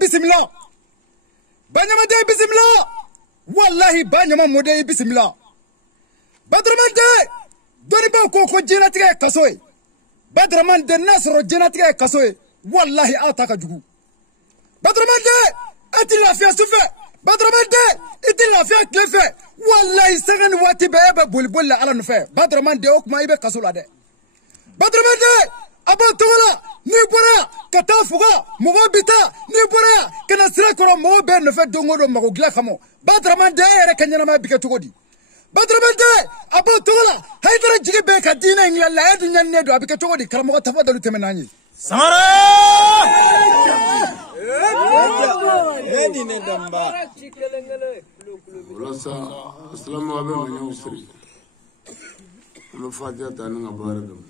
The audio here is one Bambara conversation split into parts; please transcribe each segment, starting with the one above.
Bismillah. Banyama de bismillah. Wallahi banyama mode bismillah. Badraman de doni ba ko jenatika kasoy. Badraman de nasro jenatika kasoy. Wallahi ataka jugu. Badraman de ati la fiya sufe. Badraman de iti la fiya klefe. Wallahi sagan wati be bulbul ala nufe. Badraman de okma ibe kasola de. Badraman de aba tola ni bora kata fuga mogo bita ni bora kana sira koro mogo be no fe dongo do mago gla khamo Badraman de ere kanyana ma bika tugodi Badraman de aba tola haydara jige be ka dina ngla la adu nyanne do abika tugodi kala mogo tafadalu temenani samara edi ne damba rasa assalamu alaykum ya usri ma fatiha tan ngabarakam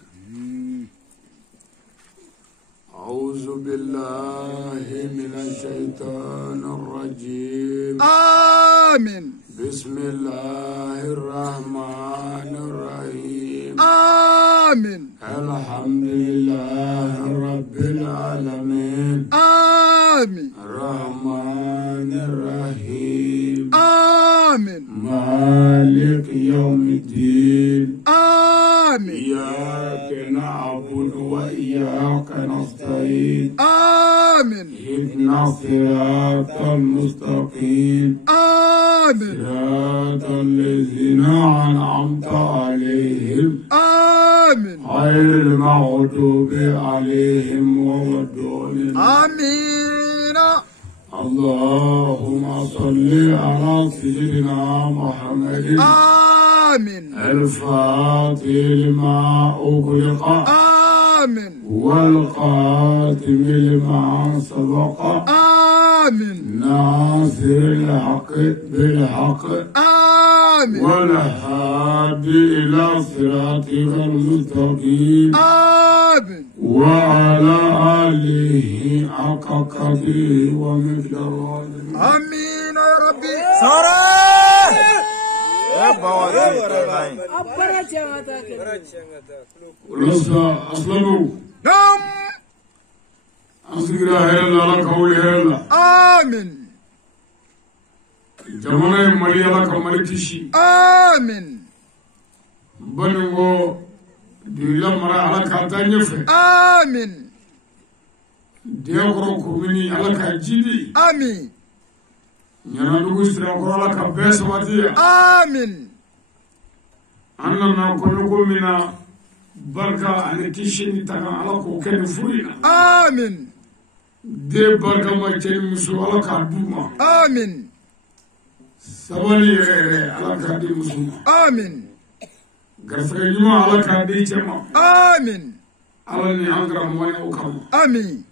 أعوذ بالله من الشيطان الرجيم آمين بسم الله الرحمن الرحيم آمين الحمد لله رب العالمين آمين الرحمن الرحيم آمين مالك يوم الدين آمين إياك نعبد وإياك نستعين آمين اهدنا الصراط المستقيم المستقيم آمين صراط الذين أنعمت عليهم آمين غير المغضوب عليهم ولا الضالين آمين اللهم صل على سيدنا محمد آمين الفاتح لما أغلق آمين والقاتم لما سبق آمين ناصر الحق بالحق آمين والهادي إلى صراطك المستقيم آمين وعلى آله حق قدره ومقداره آمين يا ربي ولسا أسلموا نعم أسجد هلا لك ولهلا آمين جمعنا مليا لك ملكشي آمين بنو ديلا مرا على كاتانيف آمين ديكرو كوميني على كاجيدي آمين نانا دوغسترا كولا كبس واتيا آمين أننا كنكم منا بركة أن تشيني تكا على كوكين فرينا آمين دي بركة ما تشيني مسوى على كادوما آمين سبالي على كادي مسوى آمين غرفة يما على كادي جمع آمين على نيانغرا مواني وكام آمين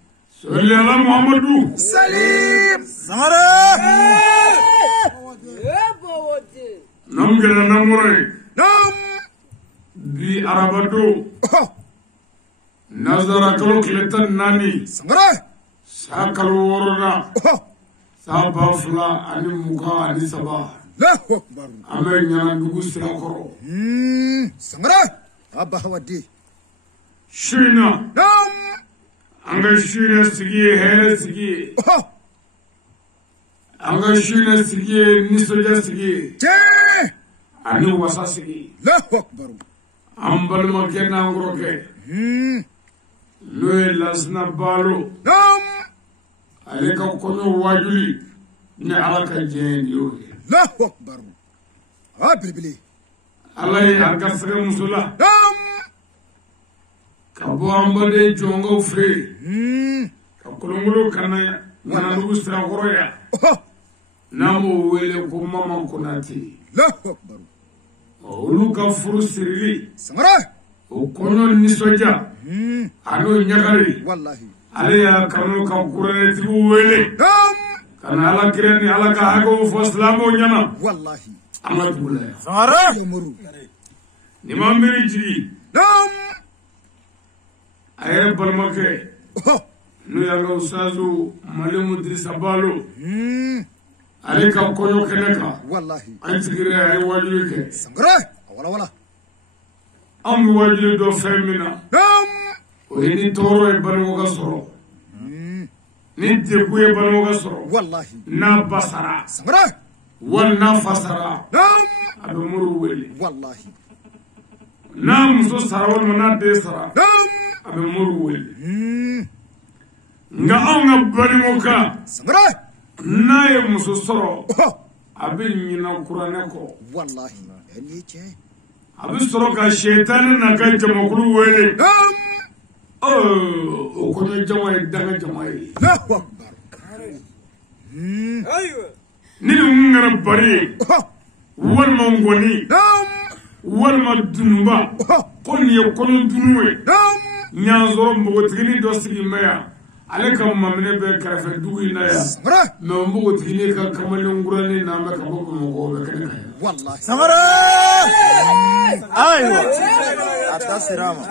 سولي على محمد سليم نمجر نموري نعم بي عربدو نظر كلو كلتن ناني سمرة ساكلو ورنا سابافلا أني مكا أني سبا لا أكبر أمين يانا دوغسترا كورو سمرة أبا ودي شينا نعم أنغا شينا سيجي هيرا سيجي أنغا شينا سيجي نسوجا سيجي أني وسا سيجي لا أكبر أمبل مكينا أنغروكي نوي لاسنا بالو نعم عليك كونو واجولي نعلك جين يوهي لا أكبر أبلبلي الله أكسر مسلا نعم كابو أمبل جونغو فري كاكولونغلو كانا نانوغو ستراغورويا نامو ويلي كوماما كوناتي لا أكبر olu ka furu sirili سمرة o kɔnɔ nisɔndiya a n'o ɲagari والله ale y'a kanu ka kuranɛtigiw wele نعم ka na ala kira ni ala ka hakɛw fɔ silamɛw ɲɛna والله an ka dugu la yan سمرة يمرو ni ma miiri jigi نعم a ye balimakɛ n'o y'an ka usazu malimu dirisa balo ale ka kɔɲɔ kɛnɛ kan والله an sigira a ye wajuli kɛ سمرة ولا ولا an bɛ wajuli dɔ fɛn min na نعم o ye ni tɔɔrɔ ye balimaw ka sɔrɔ ni degun ye balimaw ka sɔrɔ والله n'a ba sara سمرة wali n'a fa sara نعم a bɛ muru wele والله n'a muso sara walima n'a den sara نعم a bɛ muru wele nka anw ka balimaw kan سمرة n'a ye muso sɔrɔ a bɛ ɲina kuranɛ kɔ والله يعني جاي a bɛ sɔrɔ ka sɛtani n'a ka jamakulu wele نعم o kɔɲɔ jama ye danga jama ye لا أكبر ni nin kɛra bari ye walima ngɔni نعم walima dunuba ko nin ye kɔɲɔ dunu ye نعم ɲansɔrɔ npogotigini dɔ sigi mɛ yan ale ka maminɛ bɛ kɛrɛfɛ dugu in na yan سمرة mɛ npogotigini ka kamalen kuranin n'a bɛ ka bɔ bamakɔ o bɛ kɛnɛ kan yan والله سمرة أيوة أتسرامة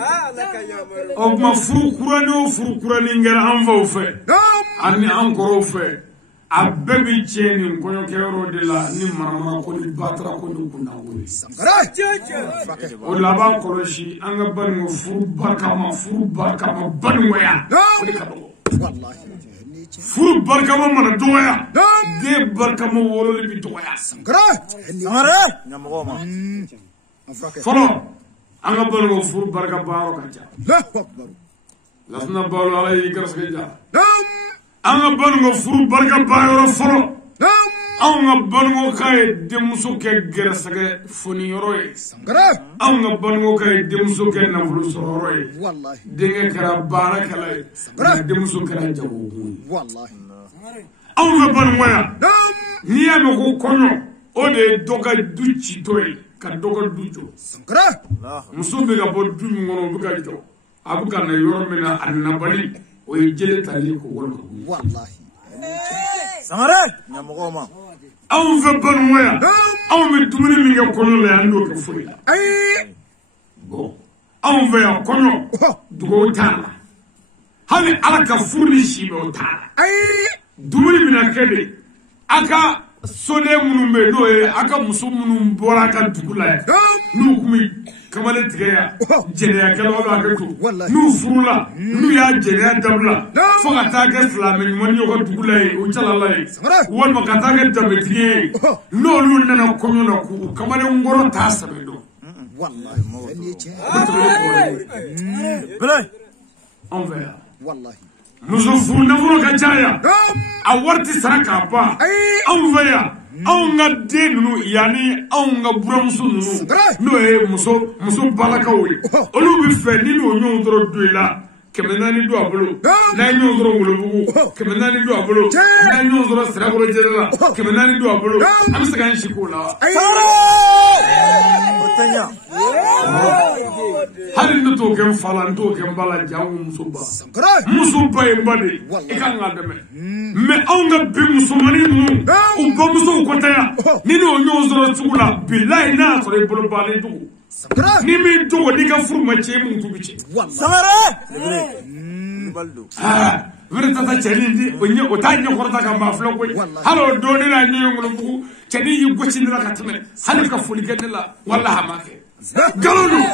o tuma furu kuranin o furu kuranin kɛra an faw fɛ نعم ani an kɔrɔw fɛ a bɛɛ bi tiɲɛ nin kɔɲɔkɛyɔrɔ de la ni maramara ko ni batara ko ni kundanko ye سمرة o la a b'a kɔlɔsi an ka baninko furu barikama baninkoya o de ka dɔgɔ والله يعني جاي furu barikama mana dɔgɔya نعم den barikama wololi bi dɔgɔya سمرة سمرة نمغوما fɔlɔ an ka baninko furu barika baayɔrɔ ka ca لا أكبر lasina balo ala y'i garisɛgɛ ja نعم an ka baninko furu barika baayɔrɔ fɔlɔ Anga bango kai demuso ke gerasage funi yoroy. Sangara. Anga bango kai demuso ke nafulu soroy. Wallahi. Dinge kara barakalay. Demuso kara jawu. Wallahi. Anga bango ya. Niya me ko konyo. Ode doga duchi toy. Ka doga ducho. Sangara. Muso be ga bodu ngono buka jo. Abuka na yoro mena annabali. O jele tali ko wol. Wallahi. Sangare. Nyamogoma. Aw fe banwaya aw me dumuni min ke kono le ando ke furi Ay. bon aw fe ya kono dugo tala hali ala ka furi shibe tala Ay. dumuni min kede aka sone munum be do e aka muso munum bora ka dugula nu kumi kamale tigaya jeriya kala wala ka tu nu furula nu ya jeriya dabla fo ka ta ke islamin mon yo ko dugula e o chalala e wal ma ka ta ke dabetiye no lu nana ko no ku kamale ngoro ta sabe do Wallahi. Ni che. bele on va Wallahi. muso furu nafolo ka caya a warti saraka ba anw fɛ yan anw ka den ninnu yanni anw ka buramuso ninnu n'o ye muso balakaw ye olu bɛ fɛ ni n'o ɲɔgɔn dɔrɔn don i la 400 don a bolo n'a ye ɲɔgɔn dɔrɔn Wolobugu 400 don a bolo n'a ye ɲɔgɔn dɔrɔn Sirakɔrɔ jɛlɛ la 400 don a bolo an bɛ se k'an si k'o la wa. Hali ne t'o kɛ n fa la n t'o kɛ n ba la jango muso ba ye n ba de i kan k'a dɛmɛ mais anw ka bi musomanin ninnu u bamusow kɔtɛ yan ni n'o ɲɔgɔn sɔrɔ sugu la bilahi n'a y'a sɔrɔ i bolo bannen tugu ni min dogo n'i ka furu ma cɛ mun tubi cɛ wɛrɛ tata cɛnin di o t'a ɲɛkɔrɔta ka maa filɛ koyi hali o don ne n'a ɲɛ ye Wolobugu cɛnin y'i gosi ne la ka tɛmɛ hali ka foli kɛ ne la walahi a ma kɛ galon don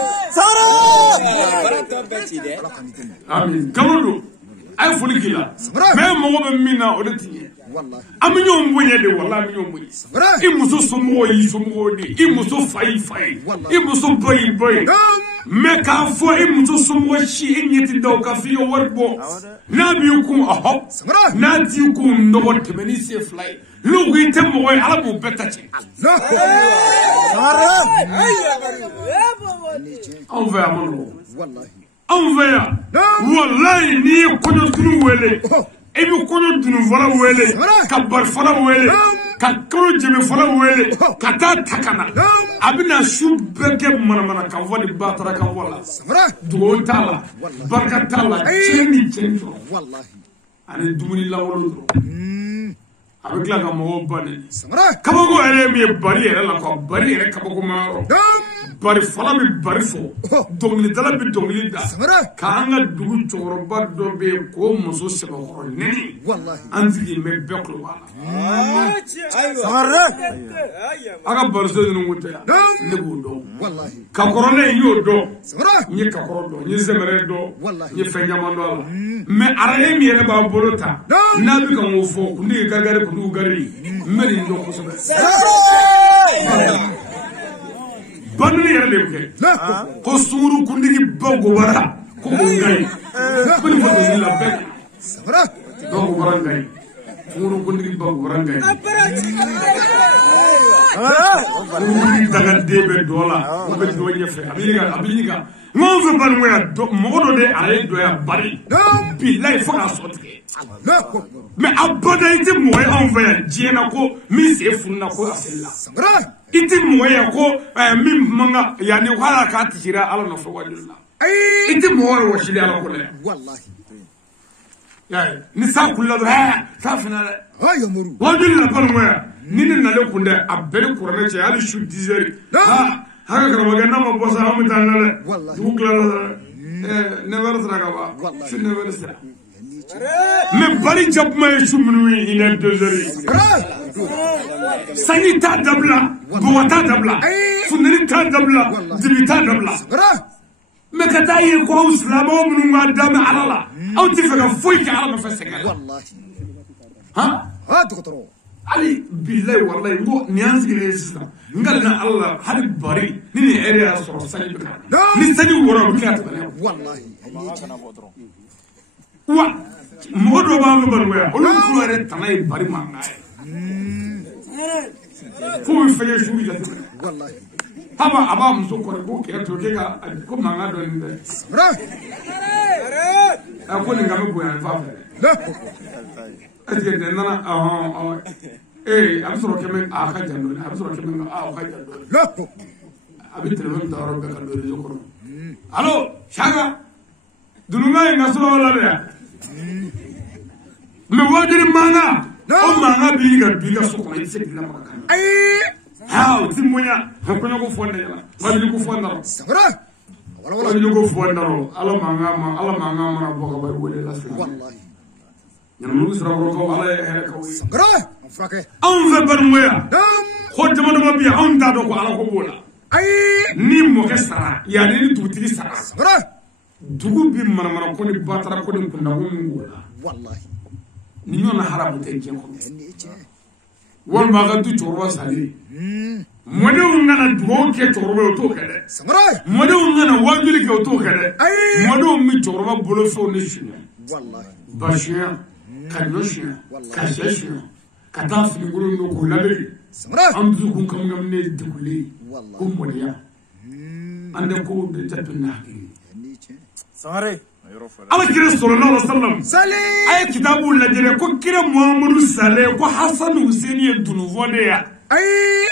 amin galon don a ye foli k'i la mais mɔgɔ bɛ min na o de t'i ɲɛ an bɛ ɲɔgɔn bonya de walahi an bɛ ɲɔgɔn bonya i muso somɔgɔw y'i somɔgɔw de i muso fa y'i fa ye i muso ba y'i ba ye mais k'a fɔ i muso somɔgɔ si i ɲɛ ti da o kan f'i ka wari bɔ n'a b'i kun ɔhɔ n'a t'i kun nɔgɔ tɛmɛ ni sen fila ye n'u ko i tɛ mɔgɔ ye ala b'o bɛɛ ta cɛ anw fɛ yan ma nɔgɔ anw fɛ yan walayi n'i ye kɔɲɔtunu wele i bɛ kɔɲɔ dunufɔla wele ka barifɔla wele ka kɔɲɔ jɛmɛfɔla wele ka taa ta ka na a bɛna su bɛɛ kɛ manamana kan fɔ ni ba taara kan fɔ la dugawu t'a la barika t'a la cɛ ni cɛ dɔrɔn ani dumuni lankolon dɔrɔn a bɛ tila ka mɔgɔw bani kabako yɛrɛ ye min ye bari yɛrɛ la quoi bari yɛrɛ kabako ma yɔrɔ bari fɔla bɛ bari fɔ dɔnkilidala bɛ dɔnkili da k'an ka dugu cɛkɔrɔba dɔ bɛ yen k'o muso sɛbɛkɔrɔ nɛni an sigilen bɛ bɛɛ kulo b'a la a ka bariso ninnu ko tɛ yan ne b'o dɔn ka kɔrɔ ne y'o dɔn n ye kakɔrɔ dɔn n ye zɛmɛrɛ dɔn n ye fɛn caman dɔn a la mais araye min yɛrɛ b'a bolo ta n'a bɛ ka o fɔ kuntigi ka gari kuntigiw gari n bɛ nin dɔn kosɛbɛ banni yɛrɛ de bɛ kɛ ko sunguru kuntigi ba gobara ko o nka ye ko nin fɔ dɔnkili la bɛɛ dɔw gobara nka ye sunguru kuntigi ba gobara nka ye kuntigi dagaden bɛ dɔ la o bɛ dɔ ɲɛfɛ a bɛ ɲininka ŋɔn fɛ bani ŋɔya mɔgɔ dɔ de a ye dɔ ya bari bilayi fo k'a sɔ tigɛ mais a bada i tɛ mɔgɔ ye anw fɛ yan diɲɛ na ko min sen fununa ko a selila i tɛ mɔgɔ ye ko min man kan yanni hali k'a tisira ala nɔfɛ wajulu la i tɛ mɔgɔ ye wɔsili ala ko la yan ni sa kulila dɔrɔn sa fina dɛ wajulu la bani ŋɔya ni ne nalen kun dɛ a bɛɛ ni kuranɛ cɛ hali su 10 heures haka karamɔgɔkɛ n'a ma bɔ sa an bɛ taa na dɛ dugu tilala dɛ 9 heures sera ka ban su 9 heures sera mais bari jakuma ye su minnu ye il est 2 heures sanji t'a dabila bɔgɔ t'a dabila funteni t'a dabila dibi t'a dabila mais ka taa ye ko aw silamɛw minnu b'a damɛ ala la aw tɛ fɛ ka foyi kɛ ala nɔfɛ sɛgɛn la hali bilayi walayi n ko nin y'an sigilen ye sisan n ka na ala la hali bari ni nin heure y'a sɔrɔ sanji bɛ ka na ni sanji wɔrɔ o bɛ kɛ a tɛmɛ wa mɔgɔ dɔw b'an fɛ Banugaya olu kulo yɛrɛ tana ye bari mankan ye كوي فيا شو يجي والله هما أبا مسوكر بوك يا توكيكا كم ما عندون أقول إنك أبغى يعني فاهم لا أتكلم أنا إيه أبصر كمان آخر جندول أبصر كمان آخر جندول لا أبي تلفون دارو بكندول يذكرون ألو شاكا دلونا ينسوا ولا لا مواجه مانا أو مانا بيجا سوكما يسكت لنا مكان أي هاو تيمونيا هكذا كوفون ديلا ما بيجي كوفون دارو سمرة ما بيجي كوفون دارو ألا مانا ما بوكا بيقول لا والله ينمو سرابروكو على هيركوي سمرة أفركه أنف برمويا نعم خد ما نبي أنت داروكو على كوبولا أي نيم مكسرة يعني نتوتي سرا سمرة دوغو بي مانا كوني باترا كوني كنا ولا والله نيونا حرام تيجي هني إيش wal ma ga du chorwa sali mode ngana dugo ke chorwa to kede سمرة mode ngana wajuli ke to kede أي mode mi chorwa bolo so ne shino والله bashia kanyosha kashashia katafi nguru no ko labiri سمرة amzu kun kam ngam ne dukuli والله ko modiya ande ko de tatuna هني إيش سمري ala kire sallallahu alaihi wasallam سالي ay kitabu lajere ko kire muhammadu sallallahu ko hasan husaini e dunuvo de ya أي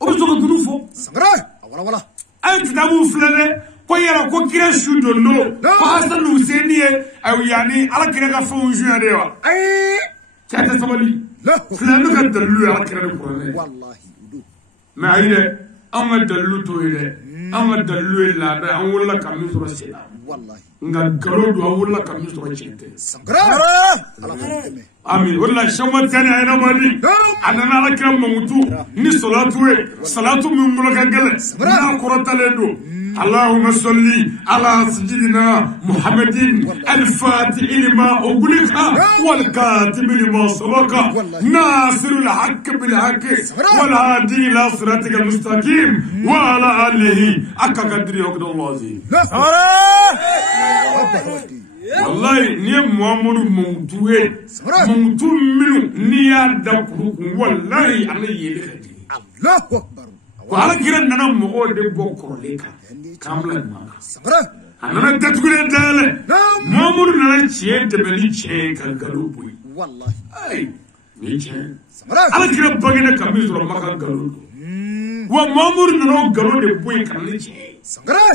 o so ko dunufo سمرة ولا ay kitabu fulane ko yara ko kire shudo no ko hasan husaini e ay yani ala kire ka fon juya de wa أي chata sabali لا fulane ka dalu ala kire de qur'an والله ودو ma ayde amma dalu to ide amma dalu la da an wala kam sura sila والله nga garo do wala kam sura chinte سمرة على فهمتني amin wala shama tane ayna mali anana ala kiram mamutu ni salatu min mulaka gale na korotale do اللهم صل على سيدنا محمد الفاتح لما أغلق والكاتب لما سبق ناصر الحق بالحق والهادي إلى صراطك المستقيم وعلى آله حق قدره وقدر الله عظيم والله نيم محمد موتو منو نيا دكرو والله أنا يلي الله أكبر وعلى كده أنا مقول ده بكرة لك كاملا ما سمرة أنا تقول ده ما مر نلا شيء تبني شيء كالقلوبي والله أي نيشان سمرة على كده بعدين كميز رما كالقلوب وما مر نلا قلوب ده بوي كالني شيء سمرة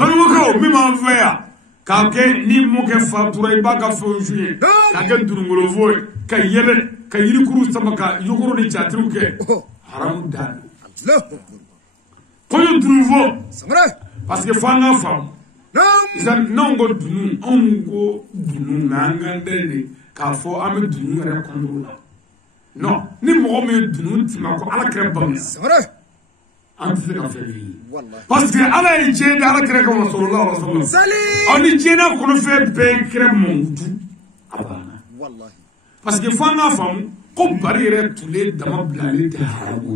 بلو كاو مما فيا كاكي ني موكي فاتورة يبقى فوجي كاكي درمولو فوي كيله كيري كروس تبقى يخرو دي تاتروك حرام دان الله أكبر كوي درمو سمرة parce que fanga fam نعم izan nongo dunu ongo dunu ngangandele ka fo am dunu re kondula no ni mo me dunu tima ko ala kre bam سمرة anti ka fe والله parce que ala e je da ala kre ko sallallahu alaihi wasallam سالي oni je na ko fe be kre montu abana والله parce que fanga fam ko bari re tule dama blale de haramu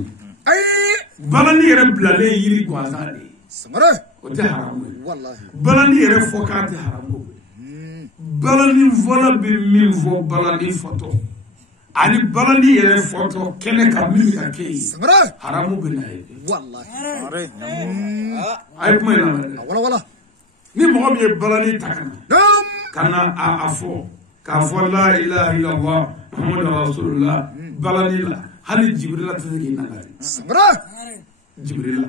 أي balani re blale yiri gwazade سمرة o te haramu والله balani yɛrɛ fɔ k'a tɛ haramu balani fɔla bɛ min fɔ balani fɔtɔ ani balani yɛrɛ fɔtɔ kɛnɛ ka min ka kɛ yen سمرة haramu bɛ na ye والله a ye kuma in lamɛn dɛ ولا ni mɔgɔ min ye balani ta نعم ka na a fɔ k'a fɔ la ilaha illallah muhammadu rasulullah balani la hali jibirila tɛ se k'i nana سمرة jibirila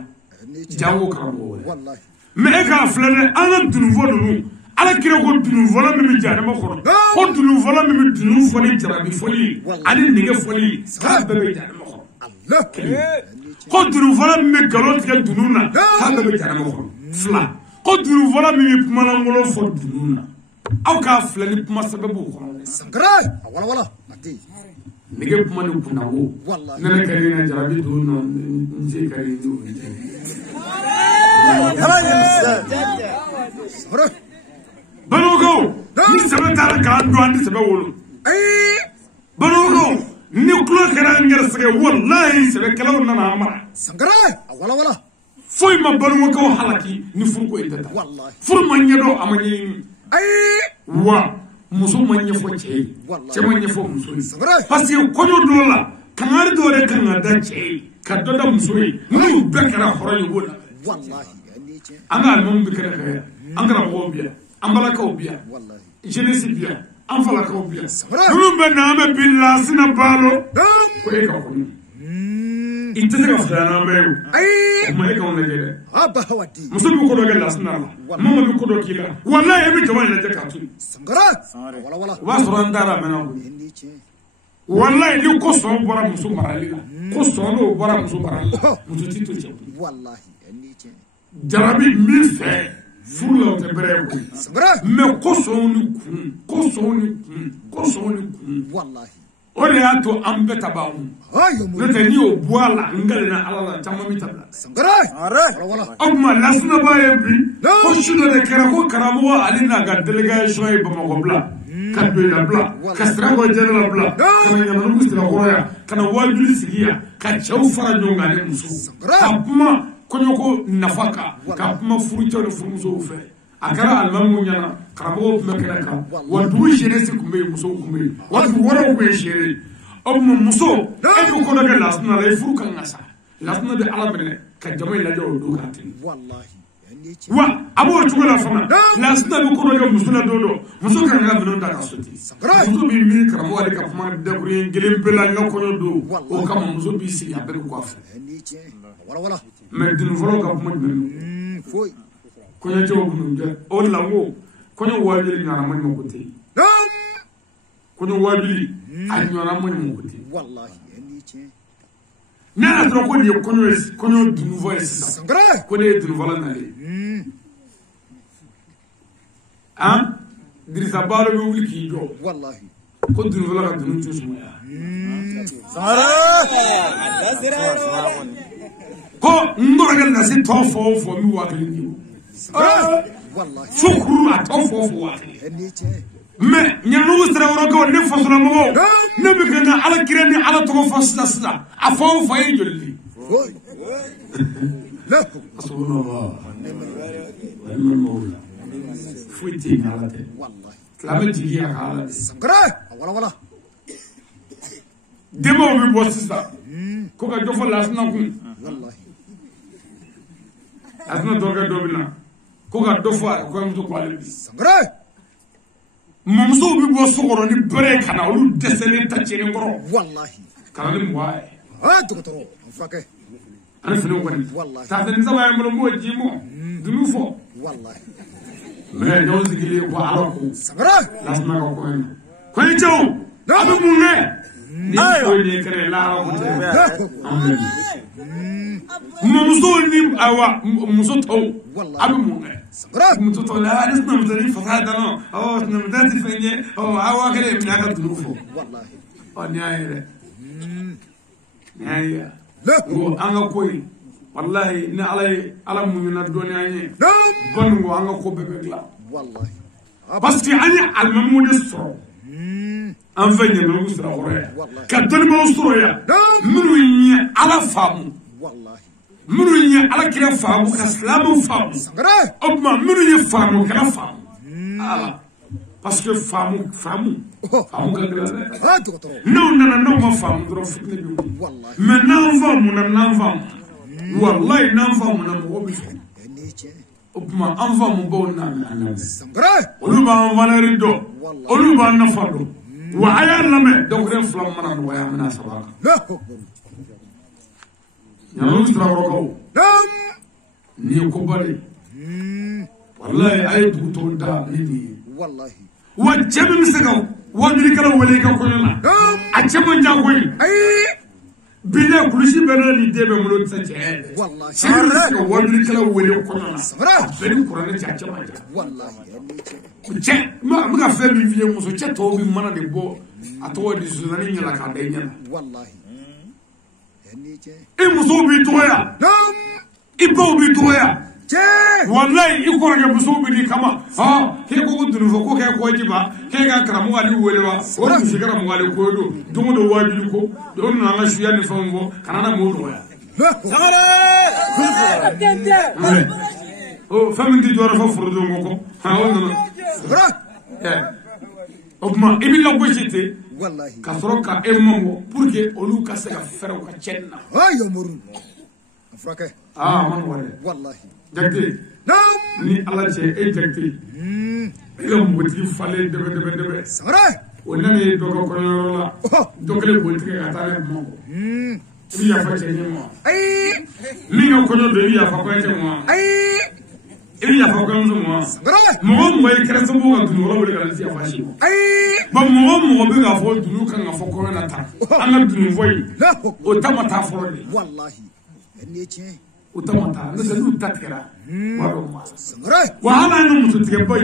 jango karamɔgɔ wɛrɛ والله mais e k'a filɛ dɛ an ka dunufɔ ninnu ala kira ko dunufɔla min bɛ jahannama kɔnɔ ko dunufɔla min bɛ dunu fɔli jarabi fɔli ani nege fɔli k'a bɛɛ bɛ jahannama kɔnɔ الله ko dunufɔla min bɛ nkalon tigɛ dunu na k'a bɛɛ bɛ jahannama kɔnɔ fila ko dunufɔla min bɛ kumalankolon fɔ dunu na aw k'a filɛ ni kuma sɛbɛb'o kɔnɔ dɛ سمرة ولا أتي nege kuma ni kunnago ne ne kari na jarabi don nɔ n se kari n'o ye سمرة Banogo, ni sɛbɛ taara k'an don an tɛ sɛbɛ wolo. أي Banogo, ni tulo kɛra an gɛrɛsɛgɛ walahi sɛbɛkɛlaw nana an mara. سمرة ولا Foyi ma balimakɛw halaki ni furuko in tɛ taa. والله Furu ma ɲɛdɔn a ma ɲɛɲini. أي Wa muso man ɲɛfɔ cɛ ye cɛ man ɲɛfɔ muso ye parce que kɔɲɔ dɔw la kangari dɔw yɛrɛ kan ka da cɛ ye ka dɔ da muso ye n'u bɛɛ kɛra hɔrɔn ye o la an ka alimamu bɛ kɛrɛfɛ yan an karamɔgɔw bi yan an balakaw bi yan jeunesse bi yan an falakaw bi yan ninnu bɛ na an bɛ bi lasina balo ko e ka kɔɲɔ i tɛ se ka fila n'an bɛɛ ye o ma e k'anw lajɛ dɛ muso bɛ ko dɔ kɛ lasina la mama bɛ ko dɔ k'i la walayi e bɛ jama in lajɛ k'a to yen o b'a sɔrɔ an taara a mɛnna o wallahi ni ko sɔn bɔra muso marali la ko sɔn n'o bɔra muso marali la muso ti to cɛ jarabi min fɛ furu la o tɛ bɛrɛ ye koyi mais ko sɔn ni kun o de y'a to an bɛɛ ta b'an kun n'o tɛ n'i y'o bɔ a la n galena ala la caman bɛ tabila o tuma lasunaba ye bi ko su dɔ de kɛra ko karamɔgɔ ale n'a ka délégation ye Bamakɔ bila ka doyila bila ka Sirakɔ Jɛnɛla bila ka na Ɲamanabugu Sirakɔrɔ yan ka na Wajuli sigi yan ka cɛw fara ɲɔgɔn kan ni muso ka kuma kɔɲɔko nafa kan ka kuma furucɛw ni furumusow fɛ a kɛra alimamu ɲɛna karamɔgɔw tun bɛ kɛnɛ kan wa dugu jeunesse tun bɛ yen musow tun bɛ yen wa dugu wɛrɛw tun ye seere o tuma muso e bɛ ko dɔ kɛ lasuna la i furu kan ka sa lasuna bɛ ala minɛ ka jama in lajɛ o don k'a tɛmɛ wa a b'o cogo la fana lasuna bɛ ko dɔ kɛ muso la don dɔ muso kan ka minɛnw ta ka sote muso b'i miiri karamɔgɔ de ka kuma dakuruɲɛ kelen bɛɛ la n ka kɔɲɔ don o kama muso b'i sigi a bɛɛ bɛ kɔ a fɛ mais dunufɔlaw ka kuma jumɛn don kɔɲɔcɛw minnu tɛ o de la n ko kɔɲɔ waajuli ɲɔgɔnna ma ɲuman ko tɛ yen kɔɲɔ waajuli a ɲɔgɔnna ma ɲuman ko tɛ yen ne y'a sɔrɔ ko nin ye kɔɲɔ dunufɔ ye sisan ko ne ye dunufɔla nalen han Dirisa Balo bɛ wuli k'i jɔ ko dunufɔla ka dunu tɛ sumaya ko n dɔgɔkɛ nasi tɔ fɔ o fɔ n bɛ 1000 di fo kuru a tɔ fɔ o fɔ 1000 mais Ɲamanabugu Sirakɔrɔkaw ne fasolamɔgɔw ne bɛ ka n ka ala kira ni ala tɔgɔ fɔ sisan a fɔ o fɔ ye joli de foyi tɛ yen ala tɛ silamɛ jigiya ka ala de denbaw bɛ bɔ sisan ko ka dɔ fɔ lasina kun lasina dɔgɔkɛ dɔ bɛ na ko ka dɔ fɔ a kɔɲɔmuso ko ale bi mamusow bɛ bɔ so kɔnɔ ni bɛrɛ ye ka na olu dɛsɛlen ta cɛnin kɔrɔ ka na ni mɔgɔ ye ani finiw kɔni taafini saba ye n bolo n b'o ji mɔ dunun fɔ mais ɲɔgɔn sigilen ko ala ko lasina ka kɔɲɔ kɔɲɔcɛw a bɛ mun kɛ ni ko ye kɛnɛ lahara ko tɛ mamuso ni awa muso tɔw a bɛ mun kɛ muso tɔw la ale sinamuso ni fasa dana sinamuso ti fɛn ye awa kɛlɛ minɛ ka dunun fɔ ni y'a ye dɛ ni y'a ye ko an ka ko ye walahi ni ala muɲuna dɔɔni an ye kɔni ko an ka ko bɛɛ bɛ dilan parce que an ye alimamu de sɔrɔ an fɛ Ɲamanabugu Sirakɔrɔ yan ka dɔnnibaw sɔrɔ yan minnu ye ala faamu minnu ye ala kira faamu ka silamɛw faamu o tuma minnu ye faamukɛla faamu ala parce que faamu ka gɛlɛn dɛ n'aw nana n'aw ma faamu dɔrɔn fitinɛ bɛ wuli mais n'an faamuna wallahi n'an faamuna mɔgɔ bɛ sɔn o tuma an faamubaw na olu b'an valeur dɔn olu b'an nafa dɔn wa a y'a lamɛn dɔgɔkɛ fila mana nɔgɔya an bɛna sɔrɔ a kan Ɲamanabugu Sirakɔrɔkaw nin ye koba de wallahi a ye dugu tɔw da ni nin ye wa cɛ min bɛ se ka wajulikɛla wele i ka kɔɲɔ la a cɛ man jan koyi bilen kulusi bɛɛ n'a ni den bɛ n bolo tɛ cɛ ye cɛ min bɛ se ka wajulikɛla wele kɔɲɔ la bɛɛ ni kuranɛ cɛ a cɛ man jan cɛ n bɛ ka fɛn min f'i ye muso cɛ tɔw bɛ mana de bɔ a tɔgɔ di Zozani ɲɛna k'a da i ɲɛna i musow b'i tɔgɔya i baw b'i tɔgɔya wallahi i kɔrɔkɛ musow bɛ n'i kama k'e ko ko dunufɔ ko k'e kɔjiba k'e ka karamɔgɔ ale wele wa o muso karamɔgɔ ale ko don don o don waajuli ko o nana an ka suya ni fɛnw fɔ kana na m'o dɔgɔya fɛn min tɛ jɔyɔrɔ fɔ forodenw kɔ o nana Obma ibilla gojite wallahi kasroka emmo pour que olu ka se ka fere ka cenna ayo murun afrake man wale wallahi jagte ni ala ce e jagte ila mboti fale debe sare onane dogo ko la dogale boti ka tale mo iya fa ce ni mo ay mi nga ko do iya fa ko ce mo ay iya fa ko mo mo e kreso bo ga dunu wala wala iya fa shi ay ba mo be ga fo dunu kan ga fo ko na ta an dunu foyi o tamata fo ni wallahi ne ce utamata ne se lu tatkira waro ma sare wa hala no musu tige boy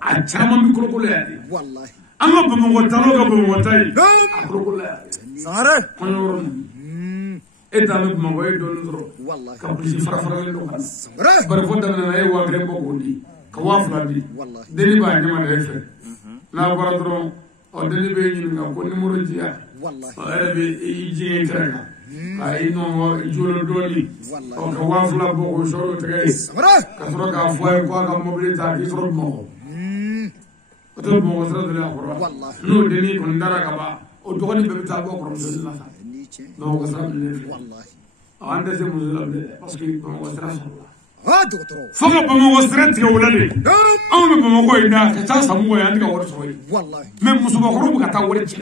a chama mi ko le ya wallahi amma ba mo talo ga ba mo tai ko ko le sare ko yoron eta no mo boy do ndro wallahi ka bulisi fara le do kan sare bar fo dana na e wa gre bo ko di ka wa fla di wallahi deni ba nyama de fe na bara dro o deni be ni nga ko numéro jiya wallahi ara be e jige kara ay no jolo doli o ka wa fla bo ko soro te sare ka soro ka fo ko ka mobilita ki soro mo o to mo soro de la khoro wallahi no deni ko ndara ka ba o dogoni be ta bo ko ron de la ne ce no ko soro de wallahi ande se mo la de parce que mo soro docteur foga ba mo soro te wala de aw be mo ko ina ka ta samu ko yandi ka wor soro wallahi même musu ba ko ka ta wor ci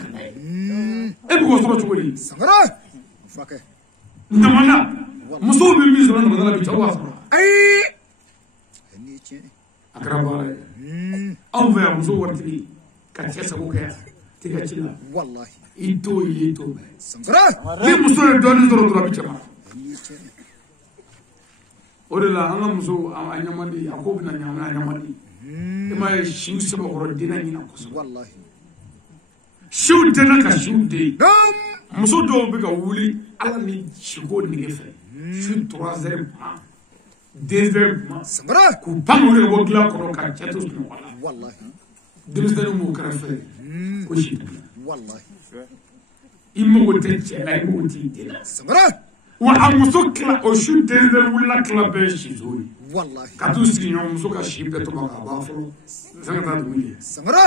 e bi ko soro ci ko ni sare afrake namana musu bi mi soro namana bi tawa soro ay ne ce akraba aw be musu warti ka ce sabu ka ti ka ci la wallahi ito be sare ni musu do ni doro doro bi ci ma ne ce odela anga musu anyamadi akobi na nyama anyamadi ema shiu sebo horo dina nyina kuso wallahi shiu dina ka shiu de musu do be ka wuli ala ni shigo ni gefe shiu 3h ma 2h ma sare ku pamule bo gla ko ka chato no wala wallahi demisdanu mo karafe ko shi wallahi immo go tenche na immo go tindela sare wa amusukla o shiu 2h wala kla be shizuri wallahi katu sigi ñoom muso ka si bɛɛ tɔmɔ ka ban fɔlɔ sanga taa dugu ye sangare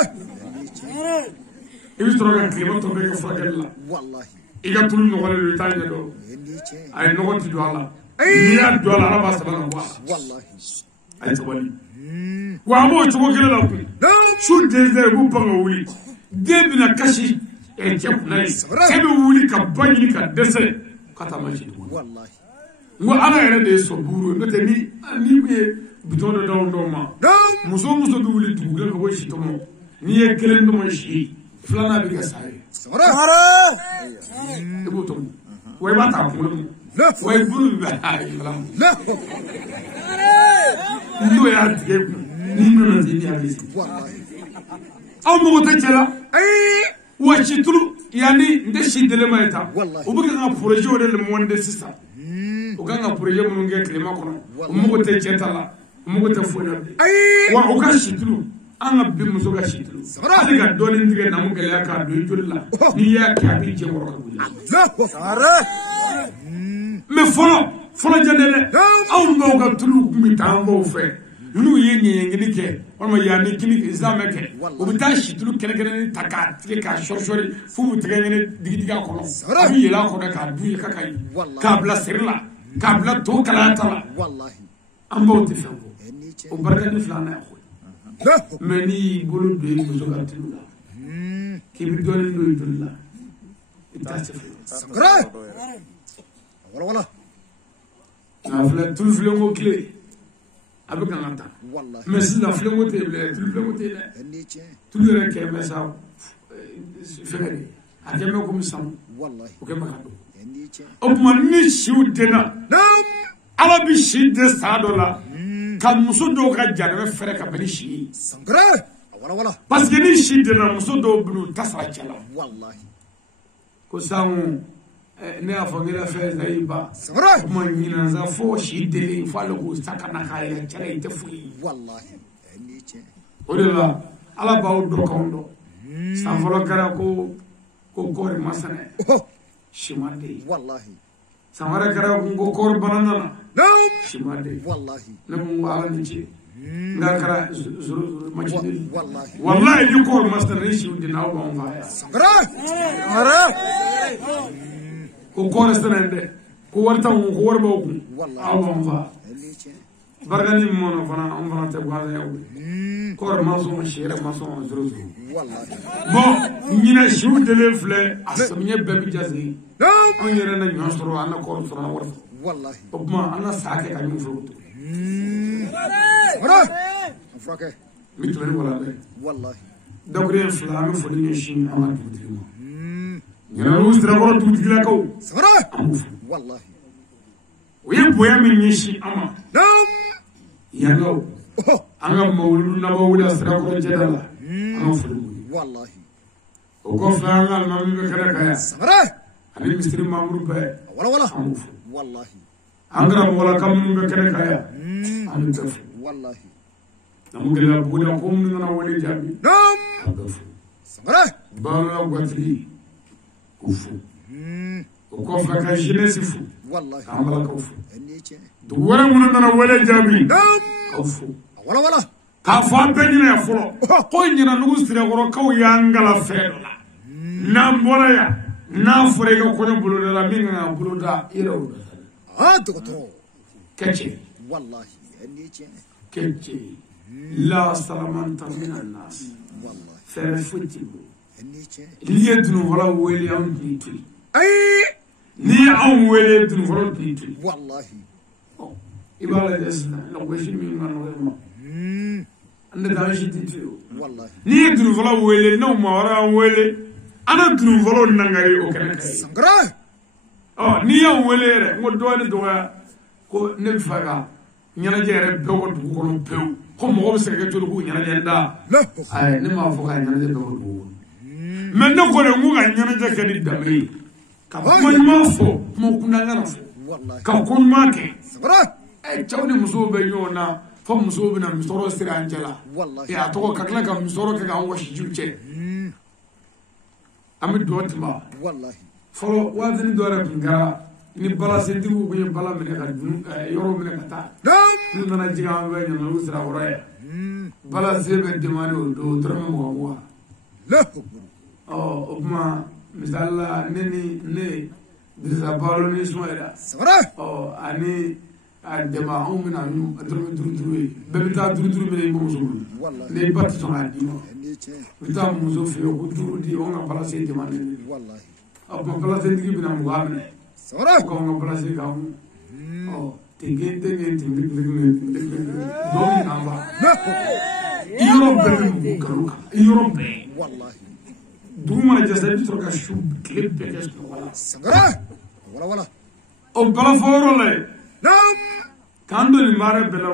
i bɛ sɔrɔ ka tilema tɔ bɛɛ kɛ furakɛli la wallahi i ka tulu nɔgɔlen don i t'a ɲɛ dɔn a ye nɔgɔ ti don a la n'i y'a don a la ala b'a saba ka bɔ a la wallahi a ye sabali wa a b'o cogo kelen la kun su dɛsɛ i b'u pan ka wuli den bɛna kasi cɛ kunna ye cɛ bɛ wuli ka ba ɲini ka dɛsɛ ka taa ma si dugu wallahi ngo ala yɛrɛ de ye sɔburu n'o tɛ ni kun ye bitɔn dɔ d'aw dɔw ma muso muso bɛ wuli dugu kelen ka bɔ si tɔmɔ n'i ye kelen tɔmɔ si filanan bɛ kɛ sa ye i b'o tɔmɔ wa i b'a ta kunkolo wa i bolo bɛ a ye filanan n'o y'a tigɛ kun n'i nana ten ni a bɛ se aw mago tɛ cɛ la wa si tulu yanni n tɛ si délai ye tan o bɛ kɛ ka projet de monter sisan o kan ka projet minnu kɛ tilema kɔnɔ o mago tɛ cɛ ta la o mago tɛ foyi la wa o ka situlu an ka bi muso ka situlu hali ka dɔɔnin tigɛ namu gɛlɛya k'a don i joli la n'i y'a kɛ a b'i jɛ kɔrɔ ka wuli mais fɔlɔ jɛ dɛ anw dɔw ka tulu kun bɛ taa an baw fɛ n'u ye ɲɛɲɛkili kɛ walima yanni kini zamɛ kɛ o bɛ taa situlu kɛnɛkɛnɛnin ta k'a tigɛ k'a sɔri f'u bɛ tɛgɛ ɲini digidigi a kɔnɔ a bɛ yɛlɛ a kɔnɔ k'a dun ye ka ɲi k'a bila seri la k'a bila to kalaya ta la an baw tɛ fɛn fɔ o barika ni filanan ye koyi mais n'i y'i bolo don i muso ka tulu la k'i bɛ dɔɔnin don i joli la i t'a se fɛ nka filɛ tulu filenko tile a bɛ kan ka ta mais sisan filenko tɛ yen bilen tulu filenko tɛ yen dɛ tulu yɛrɛ kɛ mɛ sa fɛngɛ de a kɛ mɛ komi sanu o kɛ mɛ ka don o tuma ni siw denna ala bɛ si den san dɔ la ka muso dɔw ka janɛmɛ fɛrɛ ka bɛn ni si ye parce que ni si denna muso dɔw bɛ n'u ta sara cɛ la ko sango ne y'a fɔ n yɛrɛ fɛ zayi ba kuma ɲinan sa fo si delen fo ale k'o sa ka na k'a yɛrɛ cɛla i tɛ foyi ye o de la ala b'aw dɔ k'anw dɔn san fɔlɔ kɛra ko kɔɔri ma sɛnɛ si ma de ye san wɛrɛ kɛra ko kɔɔri bana nana si ma de ye ne ko n ko ala ni ce ngakara zuru machine wallahi yuko master rishi dinaw ba on fa ara ko korestande ko warta ko warba ko awon fa bargani mono fana on fana te gwa ya ko maso shira maso zuru bon ñina shiw de le flé asamnya bebi jazi on yere na ñosro ana ko sura war wallahi obma ana sake ka ñu furutu ara afrake mitlen wala be wallahi dogre flamme fo ni shin amatu dimo ñana ustra ko tuti la ko ara wallahi oye boya min yishi ama yango anga mawlu na mawla sra ko jedala ama fudu wallahi o ko fanga mami be kada kaya ara ani mistri mamru be wala wallahi angra wala kam be kada kaya ani def wallahi namugela buda ko mun na wali jabi ara bana gwatri kufu o ko faka jeunesse fu wallahi amala ko fu du wala mun na wali jabi kufu wala ka fa benina ya fulo ko nyina nugu sire goro kaw yangala fedola na mbora ya na furega ko ne bulo la minga bulo da iro doctor keche wallahi keche la salamanta min الناس wallahi ferfutibu liye dunu wala weli am bitu ay ni am weli dunu wala bitu wallahi ibala desna la ko jimi ngano ma ande da shi bitu wallahi ni dunu wala weli no ma wara weli ana dunu wala nangari o kana sangra ni am weli re ngo do ni do ko ne faga nyana jere be ko du ko pew ko mo be se ke to ko nyana jenda ay ne ma fo ka nyana jenda ko du men no ko re mu ga nyana je ke di dame ka ko ma fo mo kuna ngana fo wallahi ka ko ma ke sangra ay chawni muso be yona fo muso be na misoro sira angela wallahi ya to ko kakla ka misoro ke ga washi juche ami dotma wallahi fo wa dini dore ngara ni bala sendigu ko bala mene ka yoro mene ka ta ni nana jiga be nyama usra wore bala sebe demani do drama mo wa ma misalla neni ne dirisa balo ni smoira sangra ani adema umina nu duru be ta duru mene mo so le bat to ha di no bita mo so fe ko duru di on ga bala se demani wallahi ma bala sendigu bina mo wa mene sangra ko nga place ka tegen do namba Europe Europe wallahi duma jasa di troka shub clip de kes wala sangra wala o bala foro le nam kando ni mare bela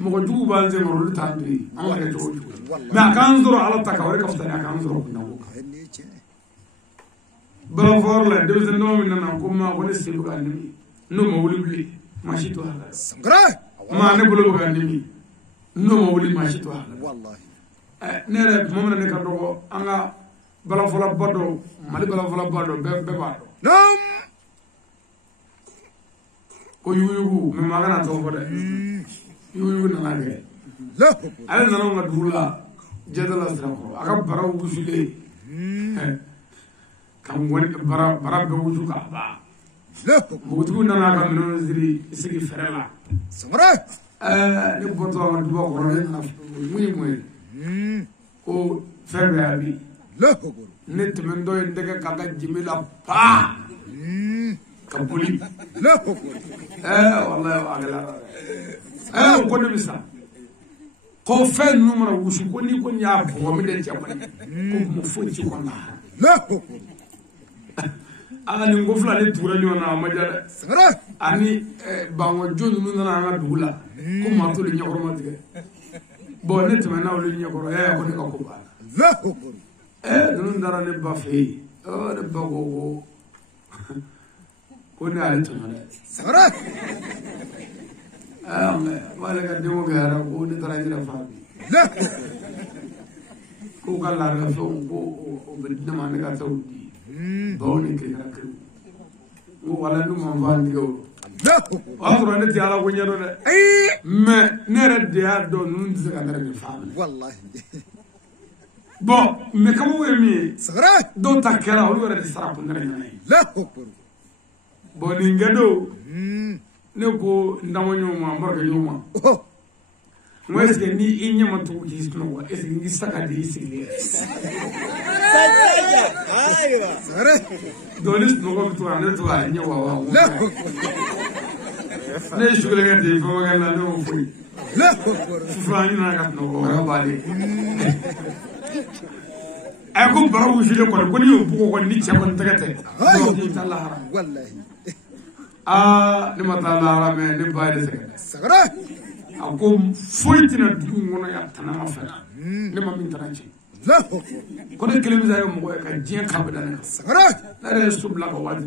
mo ko dugu balje mo ru tandi ama ke to ma kan zoro ala takawre ka ftani kan zoro na ko bala foro le de zendo mi nana ko ma ko ne sibu ka ni no mo wuli wuli ma shi to hala sangra ma ne bulo ka ni no mo wuli ma shi to hala wallahi ne re mo ne ka do anga bala fola bodo mali bala fola bodo be ba nam ko yuyu me magana to bodo yuyu na la ge ala na nga dula jadala sra ko aka bara wusule kam woni bara be wuju ka ba wuju na na ka no ziri sigi ferela sangra ne boto ma duba ko ne na muy ko ferbe abi ne temendo ndege kaga jimila pa kabuli wallahi wa ala ko ne bisa ko fe numero wusu ko ni ko nya bo mi de jamani ko mo fonci ko na ala ni ngofla le tura nyona ma jara sangra ani bango jonu nu na nga dula ko ma to le nyakoro ma dige bo ne temena le nyakoro ko ne ko ba dunun dara ne ba fe ne ba go ko ne ale to ne sangra wala ka demo gara ko ne dara jira fa ko kala ga so ko o be de man ga to di bo ne ke ga ko wala du man van digo أخرى نتي على وجهنا ما نرد يا دون ننزل على الفعل والله بو مكمو يمي صغرات دو تكرا هو ورد السراب نرجع لا أكبر بو نينجدو نكو ندمنيو ما مرة يوما ما يسكني إني ما تو يسكنوا يسكني سكادي يسكني صغرات دونيس نقول تواني تواني واو لا أكبر ليش كل هذي فما قال له فوي لا أكبر فاني ناقص نقول بالي أكو براو شيء لكم كل يوم بقول نيجي شبان تكتة والله نما تلا رامي نبايد سكتة صغرات أكو فويتنا ديونا يا تنا مفنا نما من تناجي لا أكبر كل كلمة زي ما هو كجين كابدنا صغرات لا يسوب لك وادي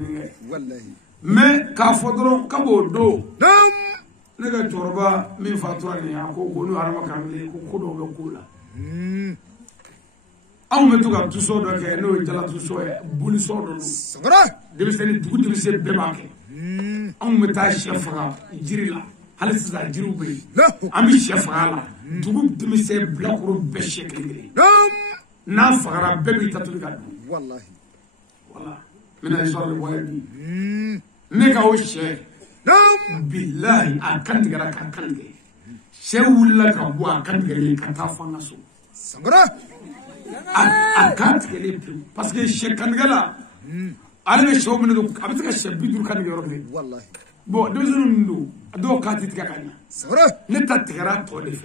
والله ما كافدرو كابودو نعم نجا تربا من فاتورني أكو كونو أرما كاملي كودو بكولا أو متوقع تصور كأنه يجلا تصور بولي صور صغرات دبستني تقول دبستي بباك أو متاش شفرا جريلا هل سيدا جروبي لا أمي شفرا تقول دبستي بلاكرو بشكل نعم نافرا ببي تطلق والله والله من أسرار الوالد نيجا وشة نعم بالله أكنت جرا أكنت شاول لك أبو أكنت جري كتافا نسو صغرات أكنت جري بس كي كنت جلا أنا مش هو من دوك أبتك الشاب يدور كان يروح والله بو دوزن ندو دو كاتي تكاكنا صغرات نتاتكرا تولف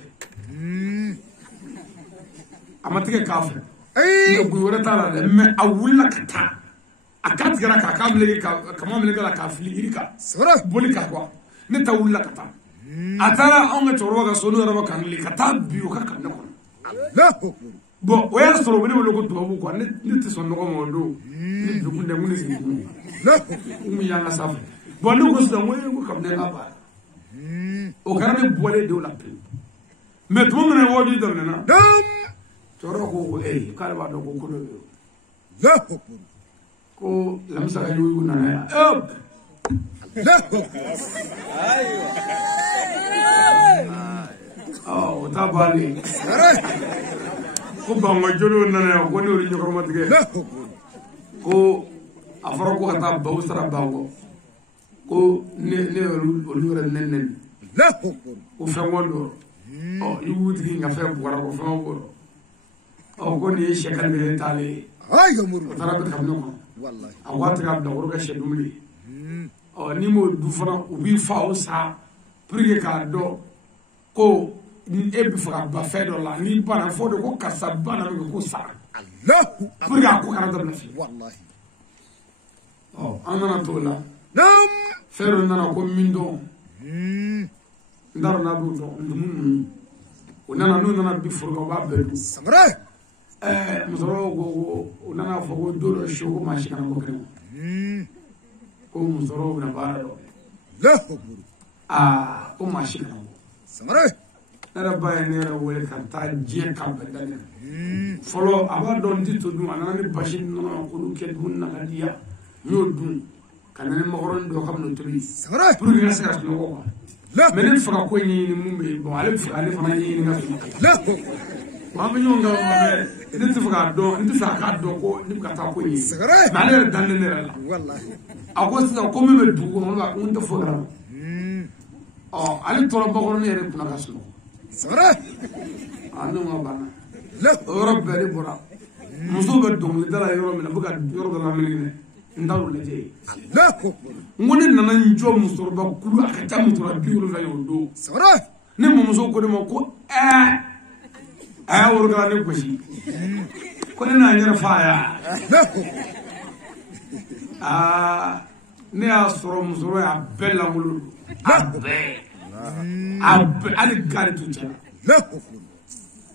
أما تك كافر أي يقول تعالى ما أول لك تا أكنت جرا كامل كمان من جلا كافلي يريكا صغرات بولي كاكوا نتاول لك تا أترى أنك تروح كسونو ربا كامل كتاب بيوكا كنكون لا أكبر بو ويا سلو بني ولو كنت بابو كوا نتسون نقوم ودو نبيكون دموني سيكون لا أمي يانا سافر بو نقول سلام وين وكم نلعب وكان بولي دولا بين متومن وادي دمنا نعم تروحوا إيه كاربا دوكو كله لا أكبر كو لمسا يقولون أنا أب لا أكبر وتابالي صغرات كو بانجولو نانا كو نوري نكرمات كي لا أكبر كو أفرقو كتاب بوسرا باغو كو ne olure nenen لا أكبر ko fengondo yuwuti nga fe bora ko fengondo ko ni shekal be tale هاي يا مرو tarabe kamno ko والله awata ka da urga shedumli ni mo du fana ubi fa o sa priye ka do ko e bi fa ba fe do la ni bana fo do ko kasabana ko sa لا priya ko kana da fi والله anana to la نعم fero nana ko mindo ndaro na du do nana no nana bi furga ba belu صغرات musoro go nana fo go do do shogo ma shi kana ko kene ko musoro na bara do لا أكبر ko ma shi kana صغرات nara baye ne ra wele kan ta je kam be dane folo aba don ti to dum anana ni bashin no ko du ke dum na kadiya yo dum kanane magoron do xam no tuli صغرات pour nga sa no ko لا menen faka ko ni mum be bon ale faka ale fana ni nga لا أكبر ma be nyonga ma be ni faka do ni faka do ko ni ka ta ko ni صغرات ma le dan ne la والله agosto ko me du ko ma ko nda fora ale toro ba ko ne re kuna ka so صغرات anu ma bana لا Europe bari bora muso be dum dala yoro me buka yoro dala me ne ndaru le je لا أكبر ngone nana njo muso ba kulu akata muso ba biuru la yondo صغرات ne mo muso ko de mo ko woro ga ne ko shi ko ne na nyara faya لا أكبر ne a soro muso ya bella mulu abbe ali gari tu jana لا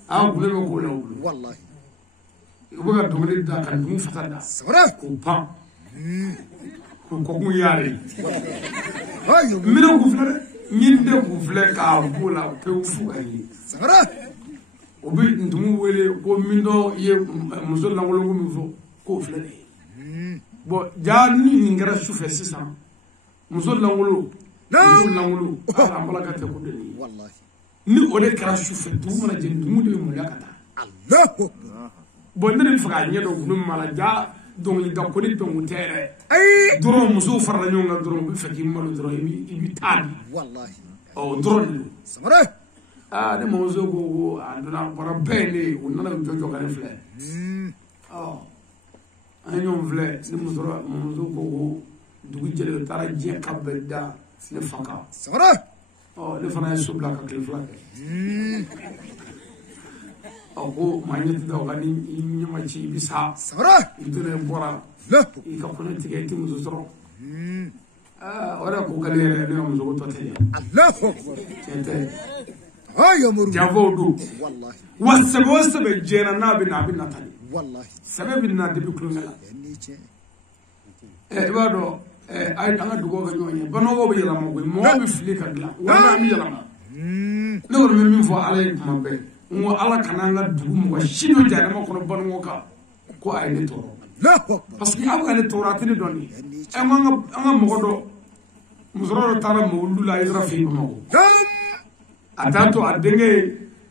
أكبر bule be ko la wulu والله ko ga dogale da kan dum fatada صغرات ko pam ko mu yare هاي يا مرو mina ku fle nyinde ku fle ka bula pe fu ani صغرات obi ndumu wele ko mindo ye muso la wolo ko mi fo ko fle bo ja ni ngara sufe sisan muso la wolo nangulu ala malaka te ko deni wallahi ni o de kara sufe dugu mana jeni dugu de be mulya ka taa Allahu bon ne faga ɲɛ dɔ gunu mala ja dɔnkili da ko ni dɔngu tɛ yɛrɛ dɔrɔn musow farala ɲɔgɔn kan dɔrɔn u bɛ fɛ k'i malo dɔrɔn i bi taa di wallahi dɔrɔn de Samare ne mamuso ko a donna bɔra bɛɛ ne u nana jɔ ka ne filɛ an ye ɲɔgɔn filɛ ne mamuso ko dugu jɛlen u taara diɲɛ ka bɛɛ da ne fa kan Samare ne fana ye so bila ka tile fila kɛ ko maa ɲɛ tɛ da o kan ni ɲɛma ci i bɛ sa i donna bɔra i ka kɔnɔ tigɛ i tɛ muso sɔrɔ o de ko k'ale yɛrɛ ne ka muso ko tɔ tɛ yan tiɲɛ tɛ janfaw don wa sɛbɛ o sɛbɛ jɛra n'a bɛ na a bɛ na tan sɛbɛ bɛ na depi kulonkɛ la i b'a dɔn an ka dugawu kɛ ɲɔgɔn ye banɔgɔw bɛ yɛlɛma koyi mɔgɔw bɛ fili ka dilan wala an bɛ yɛlɛma ne kɔni bɛ min fɔ ala ye kuma bɛɛ n ko ala kana an ka dugu mɔgɔ si dɔ jɛnɛma kɔnɔ banɔgɔ kan ko a ye ne tɔɔrɔ parce que aw ka ne tɔɔrɔ a tɛ ne dɔn de an ka mɔgɔ dɔ musokɔrɔba dɔ taara mɔwulu la Isara fɛ yen Bamakɔ a t'a to a denkɛ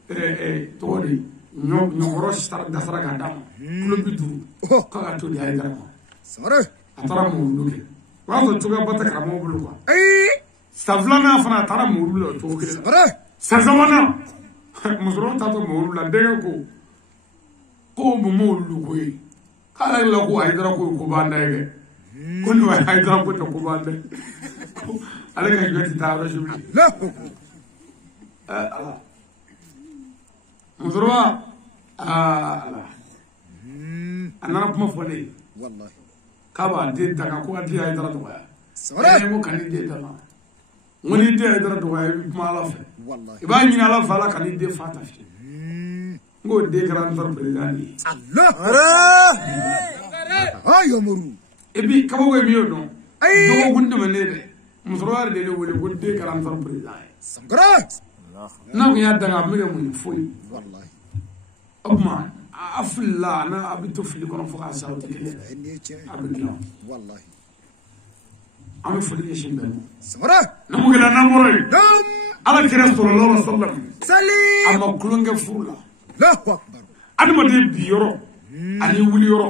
ye tɔgɔ de ɲɔkɔrɔ dasara k'a d'a ma kilo 50 k'a ka to di Isara ma a taara mɔwulu kɛ o y'a sɔrɔ cogoya ba tɛ karamɔgɔ bolo quoi san filanan fana a taara mɔwulu la o cogo kelen na san sabanan musokɔrɔba taatɔ mɔwulu la denkɛ ko mun mɔwulu ko ye k'ale la ko Isara ko ko b'an da ye dɛ ko ni Isara ko tɛ ko b'an dɛ ale ka jɔ ti taa yɔrɔ si bilen musokɔrɔba a nana kuma fɔ ne ye k'a b'a den ta kan ko ka di Isara dɔgɔya ko ka ni den ta la n ko ni den Isara dɔgɔya i bɛ kuma ala fɛ i b'a ɲini ala fɛ ala ka ni den fa ta fiye n k'o den kɛra n sɔrɔ perezidan de ye et puis kabako ye min y'o dɔn dɔgɔkun tɛmɛnen dɛ musokɔrɔba yɛrɛ de ye ne wele ko den kɛra n sɔrɔ perezidan ye n'a kun y'a danga a bɛ kɛ mun ye foyi o tuma a filila n'a bɛ to fili kɔnɔ fo k'a sa o tɛ kelen a bɛ dilan an bɛ foli ɲɛsin bɛɛ ma n'an ko n'an bɔra yen ala kira sallallahu alaihi wasallam a ma kulonkɛ furu la adamaden bi yɔrɔ ani wuli yɔrɔ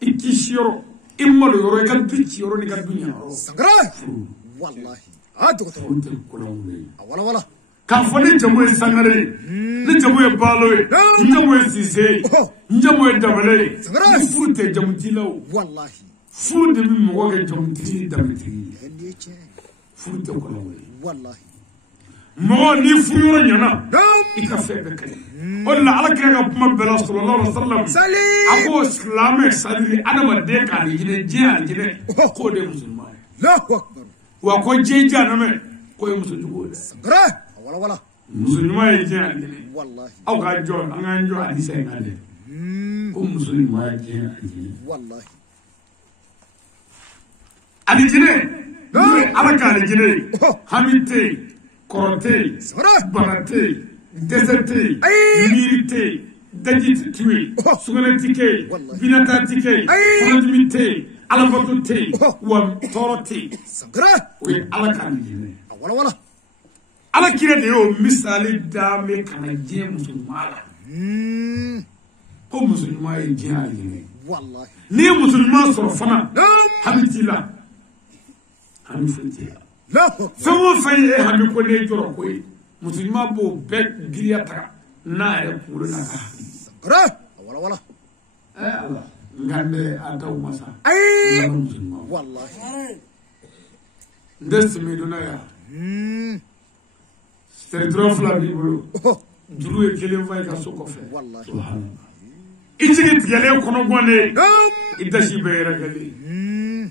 i kisi yɔrɔ i malo yɔrɔ i ka du ci yɔrɔ ni ka du ɲɛ yɔrɔ k'a fɔ ne jamu ye Sangare ye ne jamu ye Balo ye n jamu ye Sise ye n jamu ye Dabale ye ni furu tɛ jamutila o furu de bɛ mɔgɔ kɛ jamutigi ni danbetigi ye furu tɛ kɔlɔlɔ ye mɔgɔ ni furu yɔrɔ ɲɛna i ka fɛn bɛɛ ka ɲi o de la ala kira ka kuma bɛɛ la sallallahu alaihi wasallam a ko silamɛ sadiri adamaden k'a hinɛ diɲɛ a hinɛ k'o de ye musulman ye wa ko diɲɛ jahanamɛ k'o ye musojugu ye dɛ muso ɲuman ye diɲɛ a hinɛ aw ka jɔ an k'an jɔ hadisa in kan dɛ ko muso ɲuman ye diɲɛ a hinɛ alijinɛ n'o ye ala ka alijinɛ ye hami tɛ yen kɔrɔ tɛ yen bana tɛ yen dɛsɛ tɛ yen miiri tɛ yen daji tɛ yen sugunɛ tɛ kɛ yen binata tɛ kɛ yen kɔnɔdimi tɛ yen alabato tɛ yen wa tɔɔrɔ tɛ yen o ye ala ka alijinɛ ye ala kira de y'o misali dame ka na diɲɛ muso ɲuman la ko muso ɲuman ye diɲɛ alijinɛ ye n'i ye muso ɲuman sɔrɔ fana hami t'i la hami foyi t'i la fɛn o fɛn ye hami ko ne jɔrɔ ko ye muso ɲuman b'o bɛɛ giriya taga n'a yɛrɛ kunkolo n'a ka hakili ala nka n bɛ a daw ma sa n ka muso ɲuman n tɛ simi donna yan territoire fila b'i bolo juru ye kelen fa i ka so kɔfɛ i jigi tigɛlen kɔnɔ gɔnnen i dasi bɛɛ yɛrɛkɛlen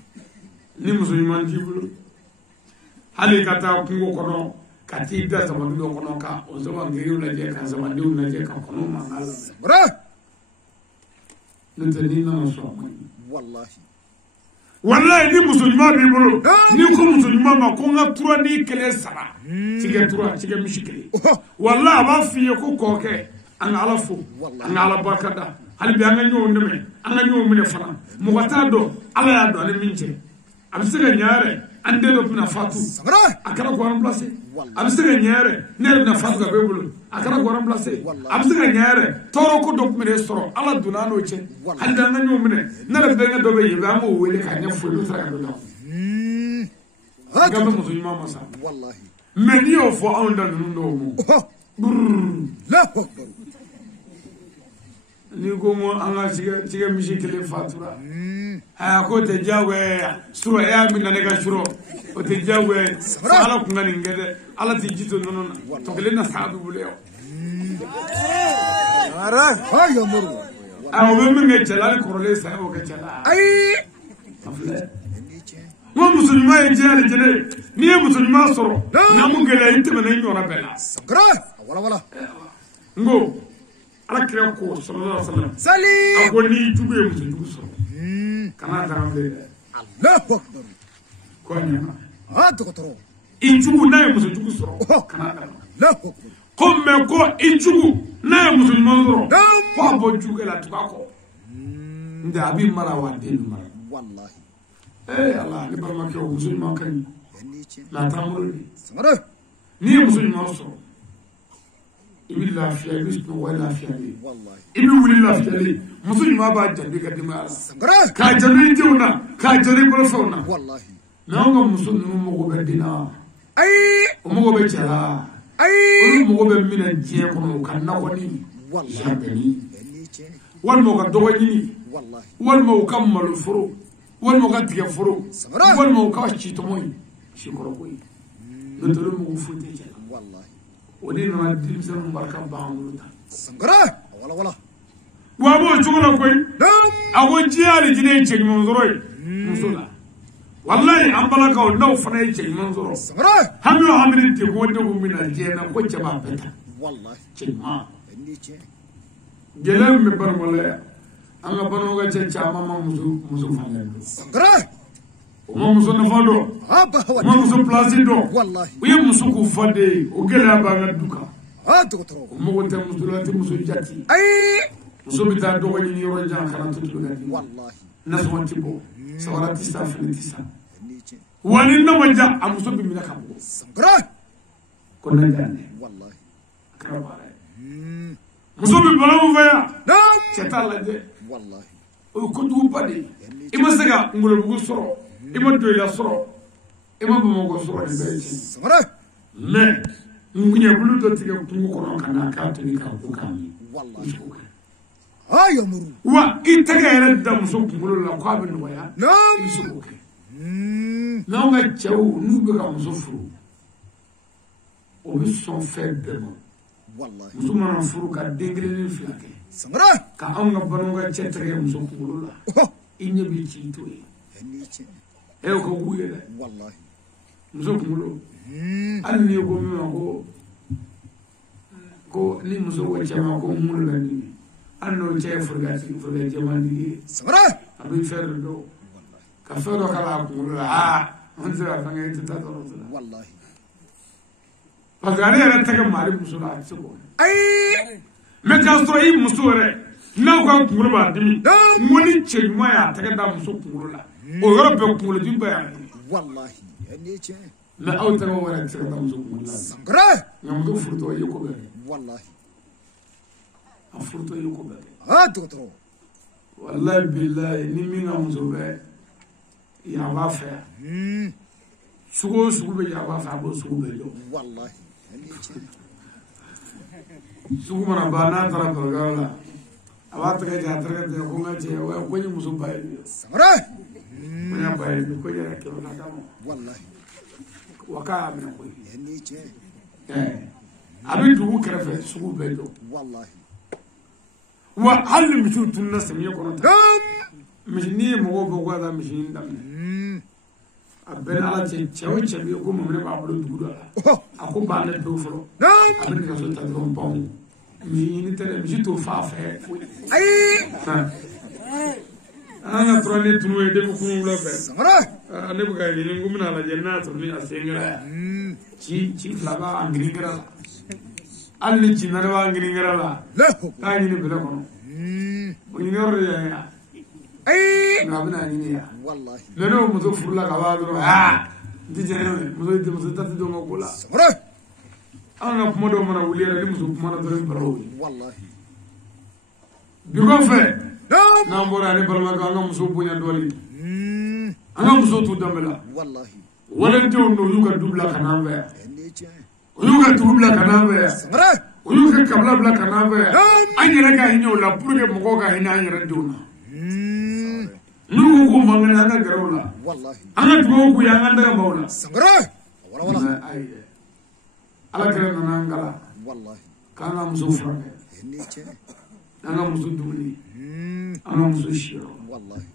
ni muso ɲuman t'i bolo hali ka taa kungo kɔnɔ ka t'i da zamanu dɔ kɔnɔ ka o zamankiriw lajɛ ka zamadenw lajɛ ka kɔnɔw mankan lamɛn n'o tɛ n'i nana sɔn a man ɲi wallahi ni muso ɲuman b'i bolo ni ko muso ɲuman ma ko n ka tura ni kelen saba tigɛ tura tigɛ misi kelen wallahi a b'a f'i ye ko kɔkɛ an ka ala fo an ka ala barika da hali bi an ka ɲɔgɔn dɛmɛ an ka ɲɔgɔn minɛ fana mɔgɔ t'a dɔn ala y'a dɔn ale min cɛ a bɛ se ka ɲɛ yɛrɛ ande do bina fatu akara ko remplacer abisega nyere ne bina fatu ga bebulu akara ko remplacer abisega nyere toro ko do mene soro ala dunano che handa nga nyomne na be nga do be yiba mo wele ka nya fo do tra do ga mo so nyuma masa wallahi meni o fo onda no mo la ni ko mo anga siga mishikile fatura ha ko te jawe suro ya min na ga suro o te jawe sala ku ngani ngede ala ti jito nono to kele na sabu buleo ara ayo muru awo be min ga chala ko le sa o ga chala ai mo musulma e jale jene ni musulma soro na mu gele intime na nyora bela sakra wala ngo ala kira ko sallallahu alaihi wasallam sali agoni jugu musu so kana tambe Allahu akbar ko nyama dokotoro injugu na musu jugu so kana Allahu akbar ko me ko injugu na musu noro ko bo jugu la tukako nda abi mara wa de mara wallahi Allah ni barma ko musu ma kan la tamuru samara ni musu ma so ibi lafiya ibi wala lafiya wallahi ibi wuli lafiya musulmi ma ba jandi ka dima ka jandi tiuna ka jandi ko fauna wallahi nawo musulmi mo go bedina ai mo go be chala ai mo go be mina je ko no kan na ko ni wallahi wal mo ga dogo ni wallahi wal mo kamal furu wal mo ga tiya furu wal mo ka ci to moy ci ko ko yi do to mo go fulte chala wallahi ودين ما تلمسون بركة بعمرنا. سكرة ولا. وابو شغله كوي. أبو جيالي جنيه شيء منظوري. مسؤولا. والله أمبلا كون نو فناي شيء منظور. سكرة. هم تقول دو من الجنة كوي جباب بيتا. والله. شيء ما. جلهم مبرمله. أنا بنوغا شيء شاما مسو فناي. سكرة. Uma muso nafalo uma muso placido wallahi uye muso ku fade o gela ba nga duka dokotoro mo wonta muso lati muso jatti ay muso bita dogo ni yoro jan kana tutu ngati wallahi naso tibo sawara tisa finitisa wani na manja amuso bi mina kabo sangra ko na jane wallahi karabare muso bi bala mo faya cetala de wallahi o ko du bade imasega ngolo bugu soro ima do ya soro ima bo go soro ni be ci sore me ngunya bulu do tige tungu ko kana ka tuni ka ko kan wallahi ayo muru wa itege ere da muso bulu la ko abin no ya nam suko na nga chawu nu be ka muso furu o bi son fait de mo wallahi muso man furu ka dengre ni flake sore ka am nga banu nga cetre muso bulu la inye bi ci to eo ko wuyele wallahi muso kumulo anni ko mi ko ni muso ko chama ko mulo la ni anno che furgati jamani sabra abi ferdo ka ferdo kala kumulo on sera fanga ita to wallahi pagane era taga mari muso la siko ai me ka so yi muso re na ko kumulo ba dimi ngoni che moya taga da muso kumulo la o yoro be kumulo di ba wallahi ne che la auta mo wala taga da muso kumulo sangra ngam do furto yi ko be wallahi a furto yi ko be dokotoro wallahi billahi ni mina muso be ya ba fa sugo be ya ba fa bo sugo be yo wallahi sugo mana ba na tara bagala awat ka jatra ka ko nga che wa ko ni muso ba yo samara manya ba yo ko ya ke na ka wallahi waka amina ko ni che abin dubu karafe sugo be yo wallahi wa hal mishu tunna samiya ko ta mishini mo go go da mishin dam abel ala che chewo chebi ko mo ne ba bulu dugu ako ba le do folo abin ka so ta do bon mi ni tele mi to fa fe ai ana trone tunu e de ko la fe ara ne buga ni ngumna la jannatu ni asengra ci flaba angringra alli ci narwa angringra la ta ni bele ko o ni ro ya ai na bana ni ya wallahi le no mo to furla ka ba do Dijana muso tati do ngola Samara ana kuma do mana wuli ra muso kuma na dore barawo wallahi bi ko fe na mbora ni balma ko anga muso bunya doli anga muso tu damela wallahi wala de no yuga dubla kanamba yuga dubla kanamba Samara yuga kabla bla kanamba anyere ga hinyo la pour que mo ga hina anyere dona nu ko mangana na garola wallahi ana to ko ya nganda mawla Samara wala ay ala kare na ngala wallahi kana muso frame anga muso dumuni anga muso shiro wallahi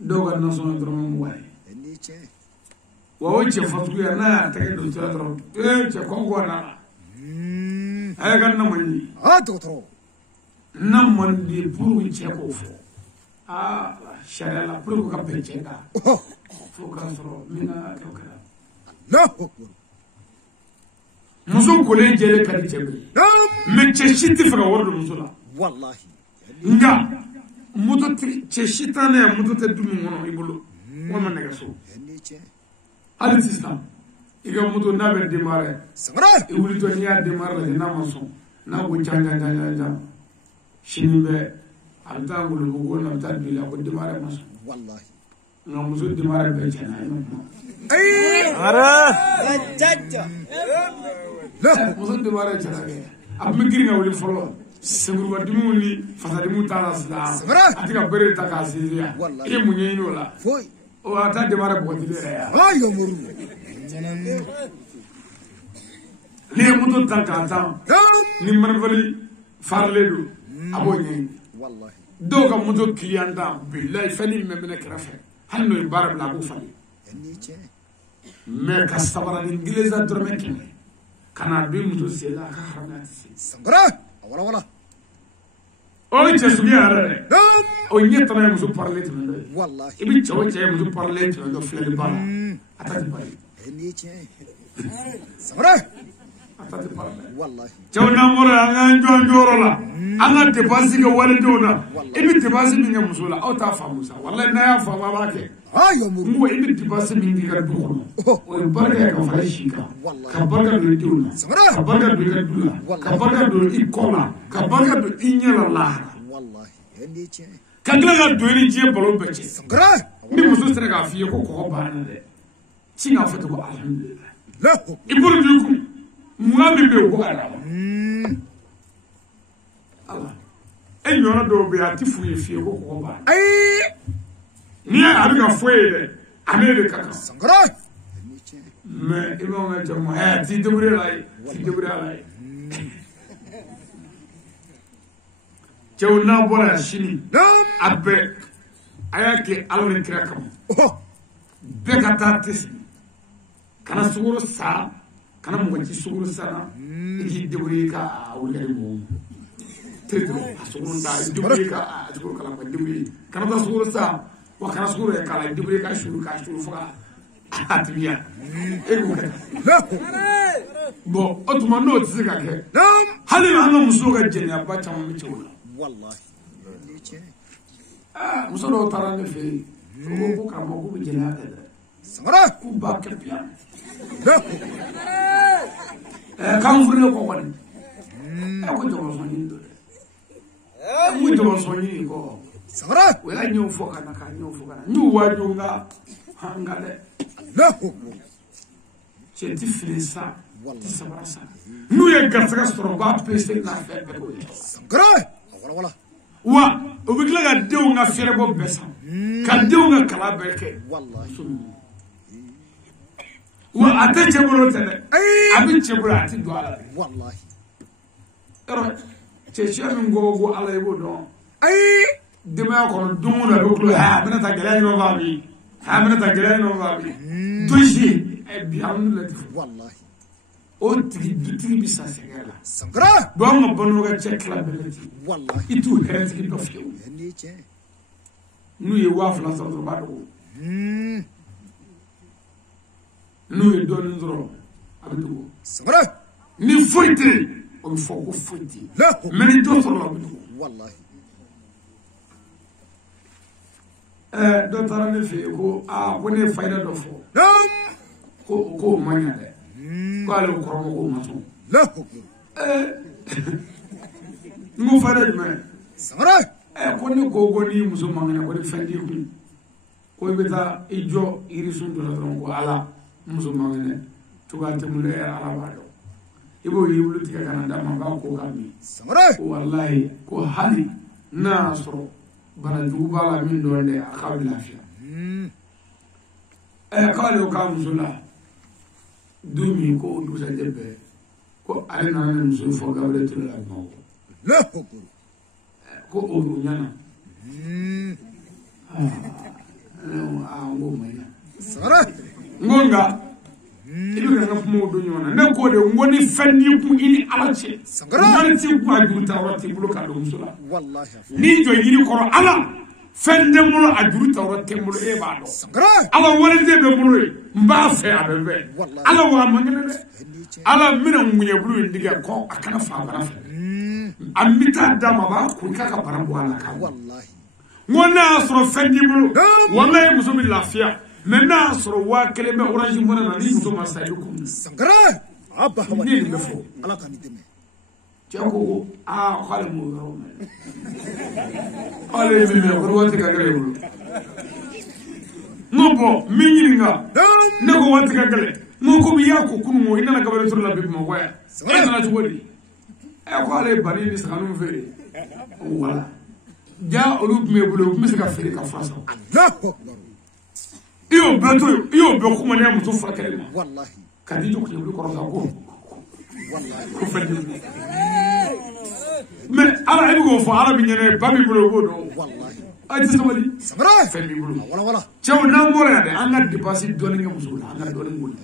doga na sona drum way wa wace fatu ya na ta ke do tsara drum ce kongo na ay kan na mani doctor na man di pour ce ko fo shala pour ko ka peche ka fo ka soro mina ka ka no muso ko le jele ka di chebe me che shiti fa wordo muso la wallahi nga muto che shitane muto te dumi ngono ibulu wona nega so ali sistam iga muto na be demare Samara e wuli to niya demare na maso na go janja shinbe alta ngulu go na ta bi la ko demare maso wallahi nga muso demare be jana Ara jaja muso demare jana ab mi giri nga wuli folo seguru wadimu ni fasadimu tala sida atika bere ta ka siria e munye ino la foi o ata demare bo ti ya wala yo muru ni muto tanka ni marvali farledu abonye wallahi do ka muto clienta billahi fani memene krafe hanno imbara bla bu fali me ka sabara ni inglesa dorme kine kana bi muto sela ka haramati Samara wala o che sugia ara o nyeta na muso parler to ndo wallahi ibi chawo che muso parler to ndo flele bala atati bali Samara atati bala wallahi chawo na mora anga njoro la anga depasi ga wale dona ibi depasi mi muso la o ta famusa wallahi na ya fama ba ke yo muru mu ibi depasi mi ga du o barka ka farishika ka barka do dona ka barka do ga dula ka barka do ikola ka barka do inyala la wallahi kagla ga do ni je balo beche Samara ni muso sere ga fiye ko ko bana de cinga foto ko alhamdulillah la iburu duku muami be ko ala Allah en yona do be ati fuye fiye ko ko bana ni abi ga fuye de ane de kaka Samara mais il va mettre moi ti debre lai Jawna bora shini abbe ayake alwen kira kam be kata tis kana suguru sa kana mo ci suguru sa ji debri ka wulere mo tedo suguru da debri ka suguru kala ko debri kana da suguru sa wa kana suguru e kala debri ka shuru fuka atiya e ko bo otuma no tsiga ke hali anga musuga jenya ba chama mi chula wallahi muso dɔw taara ne fɛ yen ko karamɔgɔ ko bɛ jɛnɛya kɛ dɛ Samara k'u ba kɛ piya k'an furulen kɔ kɔni ko jɔnbɔnsɔn ɲini don dɛ n ko jɔnbɔnsɔn ɲini kɔ Samara o y'a ɲɛw fɔ ka na k'a ɲɛw fɔ ka na n y'u waaju nka dɛ cɛ ti fini sa ti sabara sa n'u ye garisɛgɛ sɔrɔ u b'a pese n'a fɛn bɛɛ k'o ye Samara wala wa o bɛ tila ka denw ka fɛrɛbɔ bɛɛ san ka denw ka kala bɛɛ kɛ wallahi wa a tɛ cɛ bolo tɛ dɛ a bɛ cɛ bolo a tɛ don a la wallahi yɔrɔ cɛ siya min ko ala i b'o dɔn denbaya kɔnɔ don o don a bɛ kulo a bɛna taa gɛlɛya ɲɔgɔn fɛ a bi a bɛna taa gɛlɛya ɲɔgɔn fɛ a bi dosi bi alhamdulilayi wallahi o tigi dutigi bɛ sa sɛgɛn la Samara bon an ka balo ka cɛ tila bɛɛ lajɛ wallahi i t'u hɛrɛtigi dɔ fiyewu n'u ye 2000 sɔrɔ dɔrɔn u b'a dogo n'u ye dɔɔnin sɔrɔ a bɛ dogo Samara ni foyi tɛ yen o bɛ fɔ ko foyi tɛ yen mais ni dɔ sɔrɔla o bɛ dogo wallahi dɔ taara ne fɛ yen ko ko ne ye fayida dɔ fɔ ko o man ɲa dɛ ko ale kɔrɔmɔ k'o ma sɔn n ko fayida jumɛn ko ne ko ni muso man kɛnɛ ko ni fɛn t'i kun ko i bɛ taa i jɔ yirisun dɔ la dɔrɔn ko ala muso man kɛnɛ cogoya tɛ mun dɛ ala b'a dɔn i b'o yiri bulu tigɛ ka na d'a ma n b'a ko ka min ko walahi ko hali n'a y'a sɔrɔ banajugu b'a la min dɔn dɛ a k'a bɛ lafiya k'ale o k'a muso la don min ko o dugusajɛ bɛɛ ko ale nana ni muso fɔ Gabiriyɛli Ture la Bamakɔ ko o ɲana n ko ma ɲa n ko nka i bɛ ka n ka kumaw don ɲɔgɔn na ne k'o de n ko ni fɛn n'i kun i ni ala cɛ n'ale t'i kun a juru ta yɔrɔ t'i bolo k'a don muso la n'i jɔ yiri kɔrɔ ala fɛn tɛ n bolo a juru ta yɔrɔ tɛ n bolo e b'a dɔn ala waliden bɛ n bolo ye n b'a fɛ a bɛ bɛn ala wa man kɛnɛ dɛ ala n bɛna ŋuɲɛbulu in tigɛ kɔ a kana fa bana fɛ a n bɛ taa d'a ma a b'a kun i k'a ka bana bɔ a la kan n ko n'a y'a sɔrɔ fɛn t'i bolo walahi muso bɛ lafiya mɛ n'a y'a sɔrɔ 1000 bɛ orange money na ni muso ma sa i bɛ kun ne nin bɛ fɔ cɛ ko k'ale m'o yɔrɔ mɛn k'ale ye min mɛn ko waati ka gɛlɛn i bolo n ko bɔn n bɛ ɲininka ne ko waati ka gɛlɛn n ko komi i y'a ko kunun o i nana Gabiriyɛli Ture la bi Bamakɔ yan e nana cogo di ko ale ye bani ni saganinw feere wala ja olu tun bɛ bolo u tun bɛ se ka feere ka fura san i y'o bɛɛ to yen i y'o bɛɛ kuma ne muso furakɛli ma ka di jɔ kile kɔrɔ sa ko fɛn tɛ mɛ ala i bɛ k'o fɔ ala bɛ ɲɛnɛ ba b'i bolo o b'o dɔn a tɛ sabali fɛn b'i bolo cɛw n'an bɔra yan dɛ an ka dépense dɔɔni kɛ musow la an ka dɔɔni k'o la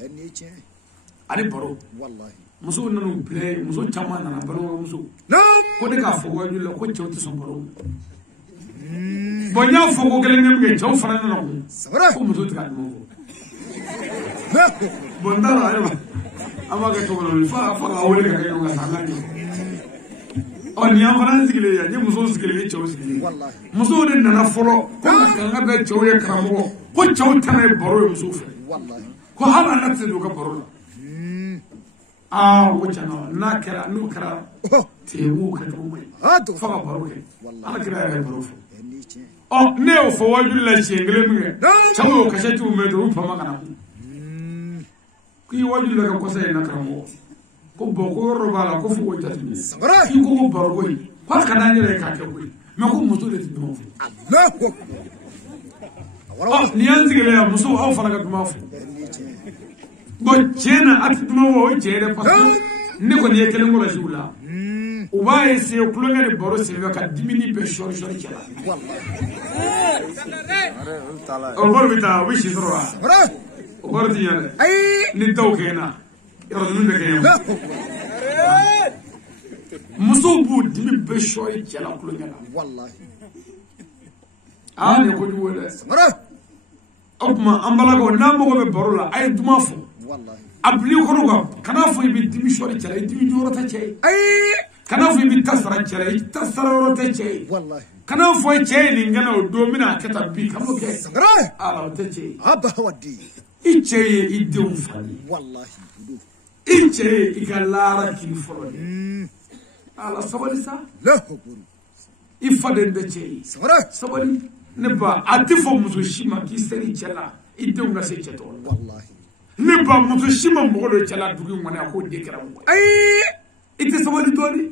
ani baro musow nana bila muso caman nana balimamuso ko ne k'a fɔ wajulu la ko cɛw tɛ sɔn baro bon n y'a fɔ ko kelen kɛ min kɛ cɛw fana nana ko muso tɛ ka duman fɔ bon n t'a dɔn ale ma an b'a kɛ cogo dɔ la fo ka wele ka kɛ ɲɔgɔn kan sa an ka ɲɛ nin y'an fana sigilen yan n ye musow sigilen n ye cɛw sigilen musow de nana fɔlɔ ko kanga bɛ cɛw ye karamɔgɔ ko cɛw tana ye baro ye musow fɛ ko hali an na tɛ don u ka baro la ko tiɲɛna n'a kɛra n'o kɛra tebuw kɛcogo man ɲi fo ka baro kɛ ala kira yɛrɛ ye baro fɔ ne y'o fɔ wajulu la siɲɛ kelen min kɛ cɛw y'o kasɛtiw mɛn dɔrɔn u fama ka na k'i wajulu la kɛ kɔsa in na karamɔgɔ ko bɔn ko yɔrɔ b'a la ko fo k'o jateminɛ k'i ko baro ko ye ko hali ka d'an yɛrɛ ye k'a kɛ koyi mɛ ko muso de tɛ duman fɔ nin y'an sigilen yan musow aw fana ka duman fɔ bon tiɲɛ na a tɛ duman fɔ o ye tiɲɛ dɛ parce que ne kɔni ye kelen kɔlɔsi u la u b'a essayer kulonkɛ ni baro senfɛ ka dimini bɛɛ sɔri sɔri cɛ la o baro bɛ taa o bɛ si sɔrɔ wa o baro tɛ ɲɛ dɛ ni dɔw kɛ na yɔrɔ ninnu bɛ kɛ yan musow b'u dimi bɛɛ sɔri cɛ la kulonkɛ la nin ye kojugu ye dɛ o tuma an balakaw n'an mago bɛ baro la a ye duman fɔ a bil'i kɔnɔ kan kana fɔ i bɛ dimi sɔri cɛ la i dimi jɔyɔrɔ tɛ cɛ ye kana fɔ i bɛ ta sara cɛ la i ta sara yɔrɔ tɛ cɛ ye kana fɔ cɛ ye nin kɛnɛ o don bɛna a kɛ tan bi ka n'o kɛ ala o tɛ cɛ ye i cɛ ye i denw fa de i cɛ ye i ka laara kiri fɔlɔ de ala sabali sa i faden tɛ cɛ ye sabali ne ba a tɛ fɔ muso si ma k'i seri cɛ la i denw ka se cɛ tɔgɔ la ne ba muso si ma mɔgɔ dɔ cɛ la dugu in kɔnɔ a k'o den kɛra mɔgɔ i tɛ sabali dɔɔni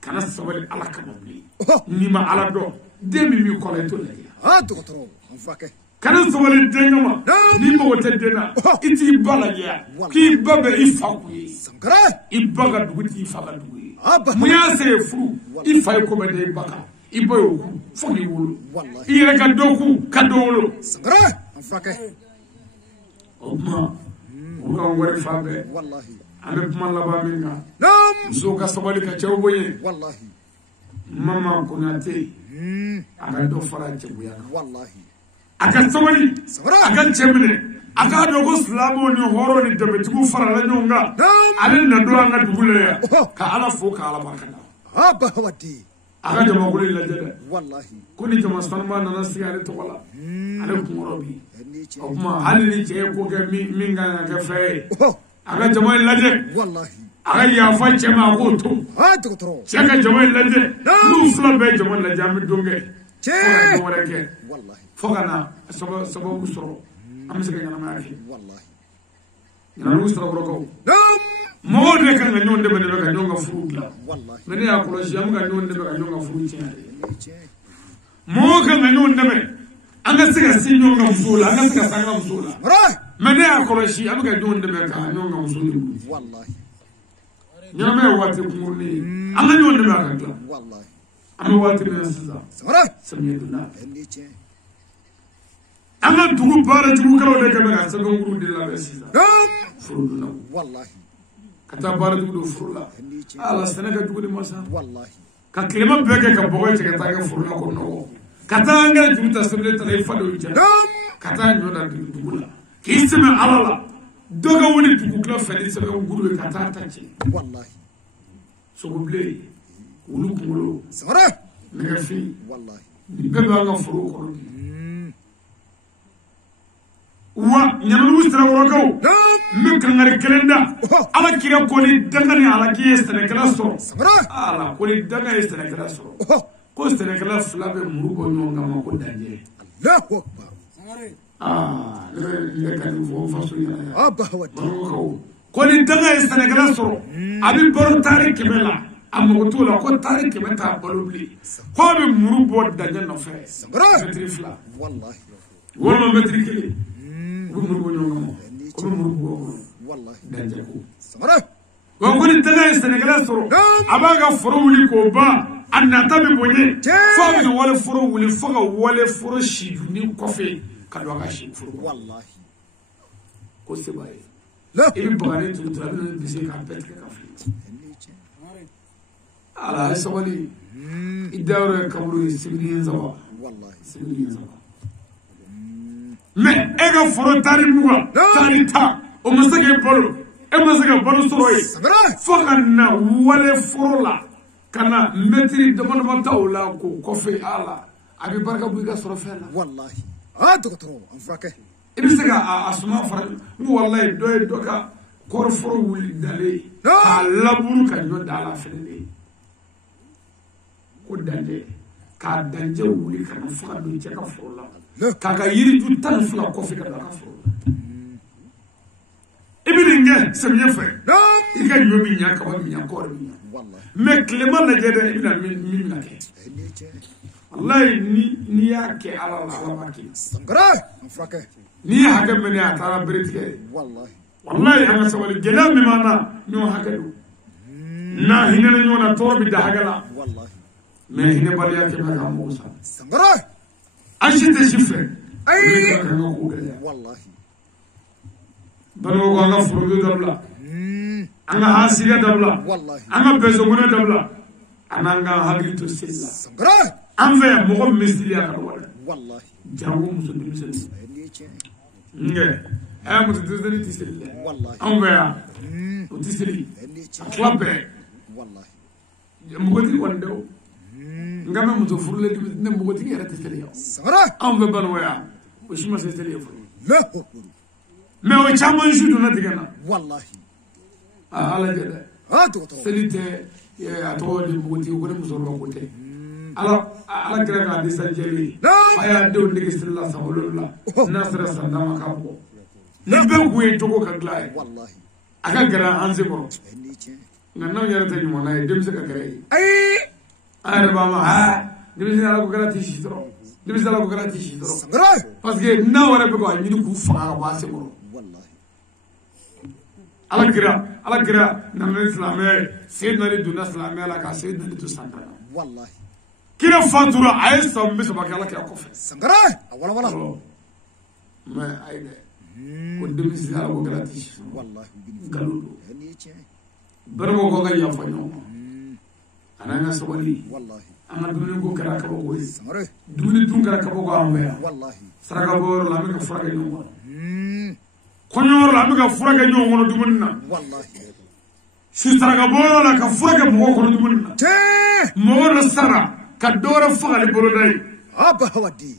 kana sabali ala kama bilen n'i ma ala dɔn den min b'i kɔrɔ i t'o lajɛ kana sabali den kama n'i mago tɛ den na i t'i ba lajɛ k'i ba bɛ i fa kun ye i ba ka dugu t'i fa ka dugu ye mun y'a se ye furu i fa ye ko bɛ da i ba kan i ba y'o ku fo k'i wolo i yɛrɛ ka dɔ ku ka dɔ wolo o tuma u ka wari fa bɛɛ an bɛ kuma laban min kan musow ka sabali ka cɛw bonya mama Konate a ka dɔ fara cɛbuya kan a ka sabali a ka cɛ minɛ a k'a dɔn ko silamɛw ni hɔrɔnw ni danbetigiw farala ɲɔgɔn kan ale na don an ka dugu la yan ka ala fo ka ala barika da aga jama ko la jada wallahi ko ni jama sanma nana sigare to wala ale kumorobi o kuma hali ni je ko ke min ga ga fe aga jama la jada wallahi aga ya fa jama ko to ha doctor chaka jama la jada lu fula be jama la jami donge che wallahi fogana sababu soro am se ga na fi wallahi na lu soro ko mo de kan nga ñonde be ka ñonga furu la wallahi mene ya ko ci am ga ñonde be ka ñonga furu ci mo kan nga ñonde be anga siga si ñonga furu la anga siga sanga furu la mene ya ko ci am ga ñonde be ka ñonga furu wallahi ñame wati ko ni anga ñonde be ka la wallahi am wati be sa sara samiyaduna anga dugu bara dugu kala de ka ga sa nguru de la be sa furu la wallahi kata bara dugu do furu la ala sanaka dugu de masa wallahi ka kilema beke ka bogo te ka furu la ko no kata anga dugu ta sable ta lay fado ja kata nyoda dugu la kisme ala la doga woni dugu kala fadi sabe nguru kata tanci wallahi so go ble wulu kulo sara ne fi wallahi be ba nga furu ko wa nyanalu sira woro min kan ngari kelenda ala kira ko ni dangane ala ki Sénégal so ala ko ni dangane Sénégal so ko Sénégal flabe murugo nyonga ma ko danje Allahu akbar le kan fo fa so ya abahawati ko ni dangane Sénégal so abi bor tarik kemela amogo to la ko tarik kemeta balobli ko be murugo danje no fe metri fla wallahi wala metri kili murugo nyonga mo ko murugo wallahi danje ko sara wa ko ni dangane Sénégal so abaga foro wuli ko ba anata be bonye fa be wala foro wuli faga wala foro shi ni kofe kadwa ga shi foro wallahi ko se baye la e bi bagane tu tra be bise ka pet ka fi ala sabali idawre kaburu sibini zawa wallahi sibini zawa me ega foro tari muwa tari ta o masake bolo e masake bolo soro yi faga na wala foro la kana metri demande tawla ko kofe ala abi barka bu ga soro fela wallahi doctor am frake ibisega asuma fara wallahi do ka kor foro wuli dale ka laburu ka no dala fele ko dande ka danje wuli ka no fa do je ka foro la ka ga yiri du tan fula kofe ka da ka foro ibilinge semye fe ika yobi nya ka wa nya ko ri wallahi me Clément na jede ibna min na ke wallahi ni ya ke ala maki sangara am frake ni haga mene atara britke wallahi anga sawali gela mi mana no haga du na hinene nyona torbi da hagala wallahi me hine bali yake ba Musa sangara ashite shifre ay wallahi bano ko anga furu dabla anga hasiga dabla wallahi anga bezo guna dabla ananga hagi to silla sangara anve mo misliya ka wala wallahi jangu muso dimisen nge ay muso dizeli tisilla wallahi anve ya o tisili klabe wallahi mugoti wando ngame muso furule ne mugoti yara tisili yo sangara anve banwa ya o shima se tisili yo la me o chamo judu na digana wallahi ala jada doctor selite ya to ni mugoti ko muso ro ko te ala kira ka di sanjeli aya do ndigi silla sawulullah nasra sandama ka ko ni be ku e jogo ka glay wallahi aka gara anze ko nganna yara tan mo nay dem se ka gare ay ba ma dem se ala ko gara ti shitro dem se ala ko gara ti shitro parce que na wara be ko ni ku fa ba se ko wallahi ala kira na islamé sayyidna li dunna islamé ala ka sayyidna li tu sandana wallahi kira fatura ay sam be sabaka ala ka ko fe sangara wala ma ay de ko dem ci ala ko gratis wallahi galudo barmo ko ga ya fanyo ananga sabali wallahi ana duni ko kara ka ko sangara duni dun kara ka ko ambe wallahi saraga bor la mi ka furaga nyongo konyor la mi ka furaga nyongo dumunna wallahi su saraga bor la ka furaga mo ko dumunna mo na sara كدورة فعل بولداي أبا هودي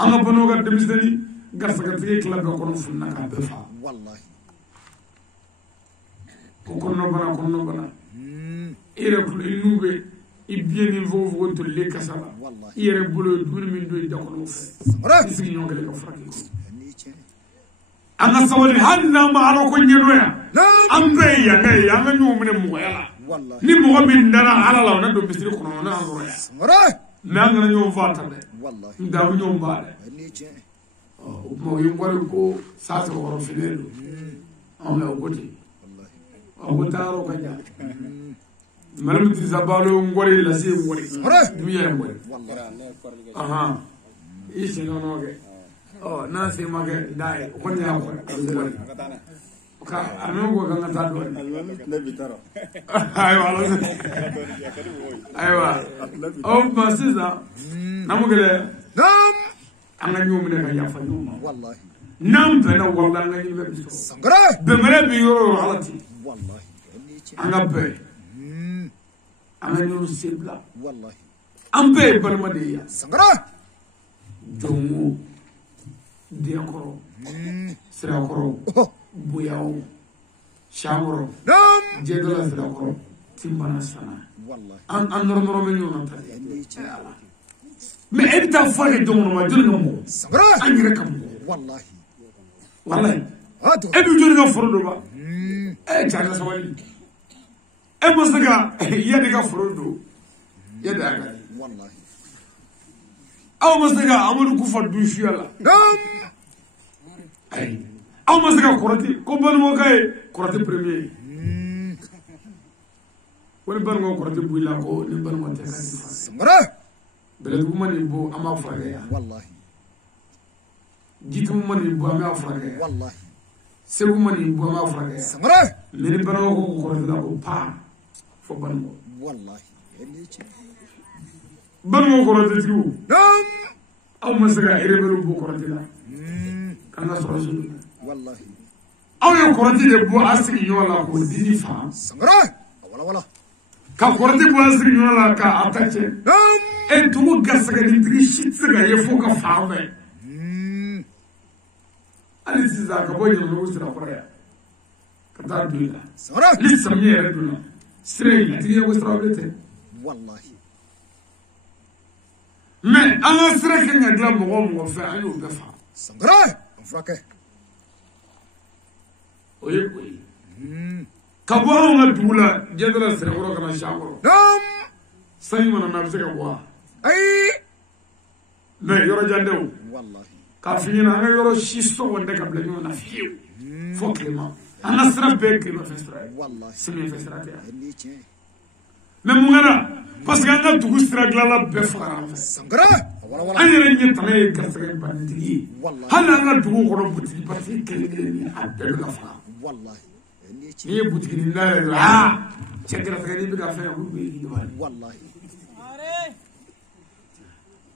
أنا بنوغا دمسدني غرسك تيجي كلا بكون فينا كابفا والله كنا بنا إيركل إنوبة إبيني فوفو تولي كسبا إيربولو دول من دوي دكانو في يسقينيون كله كفراكي أنا سوالي هنا ما أروكو نيرويا أمبي يا ناي أنا نيوم من المويلا ni mo min dara ala la na do bisiri kono na azoro ya na ngana nyom fata de wallahi nda nyom baale o mo yum wala ko sa so woro finelo on la goti wallahi o taro kanya malam ti zabalo ngori la se ngori duya ngori wallahi aha isi no no ge o na se mage dai ko nya ko ka amengo kanga tado ne bitaro aywa o masisa namugele nam anga nyumne ka yafa nyuma wallahi nam bena wallahi nga nyimbe biso sangara be mele bi yoro halati wallahi anga be anga nyuru sibla wallahi ambe balma de ya sangara jomu diakoro sirakoro buyao shamoro jedola sirakoro timbana sana wallahi an normal men yona ta mais enta fare dono ma joni mo sabra angire kam wallahi wallahi e bi joni ga forodo ba e jana sawali e mosaga yede ga forodo yede aga wallahi aw mosaga amuru ku fadu fiala ay aw mosaga korati ko ban mo kay korati premier wala ban mo korati buila ko ni ban mo te kan sabra bele bu mani bo ama fage ya wallahi jitu mani bo ama fage wallahi sebu mani bo ama fage samara meni banaw ko korati da ko pa fo ban mo wallahi ban mo korati tu nam aw masaga erebelu bo korati la kana so rasul wallahi aw yo korati de bo asri yola ko dini fa samara wala ka korati bo asri yola ka atache nam en tumu gasaga ni trishitsaga yefoka fawe ali siza ka boye no usra korea kata duila sara lissa miere duna srei tiye usra blete wallahi me ana sra kenga gla mo fa ayu be fa sara frake oye ka bo nga dula jedra sra ko kana shakoro nam sai mana na bisega wa ay me yoro jandew wallahi ka fina nga yoro shisto wonde ka blanyo na fiu fokema ana sra be ke ma festra wallahi simi festra ya me mungara parce que nga tugu sra glala be fara sangara wala anyere nyi tame gasga bandigi hala nga tugu ko do buti parce que ke ni adde ka fa wallahi ni buti ni na ha chegra sa ni be ka fa ni wallahi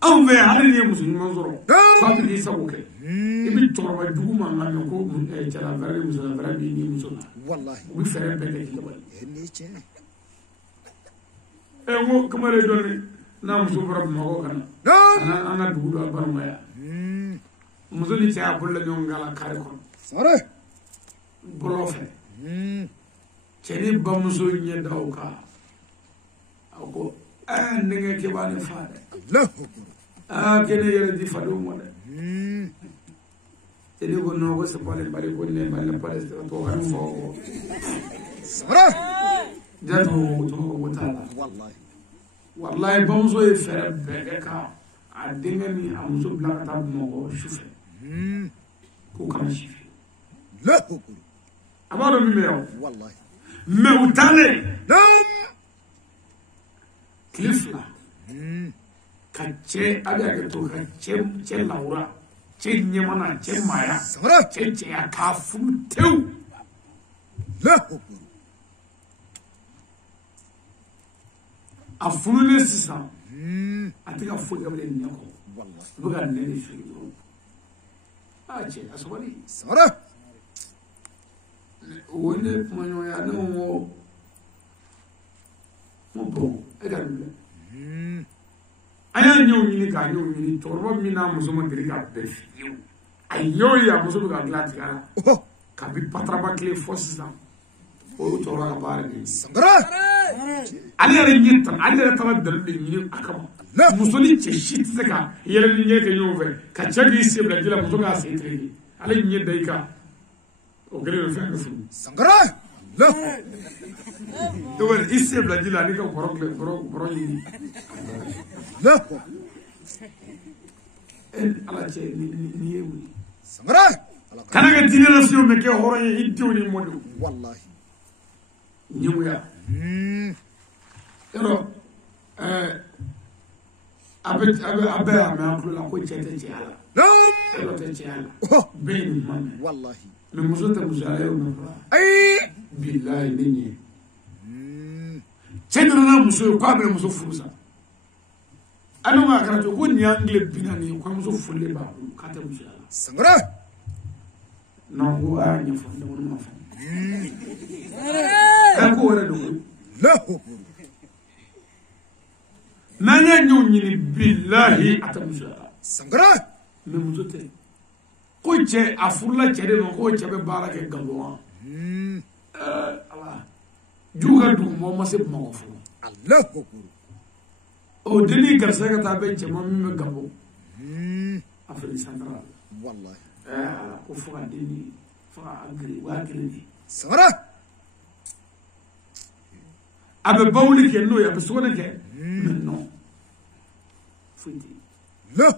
aw be hali ni musulman zoro fatu ni sabuke ibi torba duguma ngam ko e jara bare musulman bare ni musulman wallahi bi fere be ke ko ni che e mo kamare doni na musulman ma ko kana ana dugu do barma ya musulmi ci abulla ñoo ngala kare ko sare bolofe ceni bamuso ñe daw ka ako ndenge ke bani faade kene yere di fadu mo de ceni ko no ko se pale bari ko ne bale pale to kan fo sare jatu to ko tala wallahi bamuso e fere be ka adinga ni amuso blaka tab mo ko shufe ko kan shifi la hukuru amaro mi meyo wallahi me utale klifla kache aga to kache laura che nyamana che maya che ya kafu tew la hukuru afulu ne sisa atiga fuga bele nyako wallahi buga ne ni fiyo ache aswali sara wone manyo ya no mo bo ega aya nyu ni ka nyu ni torbo mina muso ma gari ka befiu ayo ya muso ka glati kala ka bi patraba kle fossa o torba ka bare ni sangara ali re nyita ali re tama dalbe ni akama muso ni che shit saka yele ni nyeke nyove ka chagi sibla dila muso ka setre ali nyi dai ka o gele fe ka fu sangara la to wer isibla dila ni ka boro ni la ala che ni yewi sangara kana ga dina na siyo me ke horoye iddo ni modu wallahi nyimuya ero abe ama kula ko chete chala ero te chala ben man wallahi me musote musayo me ay billahi ninyi chendra na muso ko abe muso furusa anu ma karato ko nyangle binani ko muso fulle ba kata musala sangara non ko anya fonde won ma fa ko wala do la nanya nyoni billahi atamusala sangara me musote ko che afurla chere no ko che be barake gabo ala juga du mo ma se mo fu allah o deni garsa ka ta be che mo mi gabo afri central wallahi ko fu ka deni fa agri wa agri sangara abe bawli ke no ya be sona ke no fundi la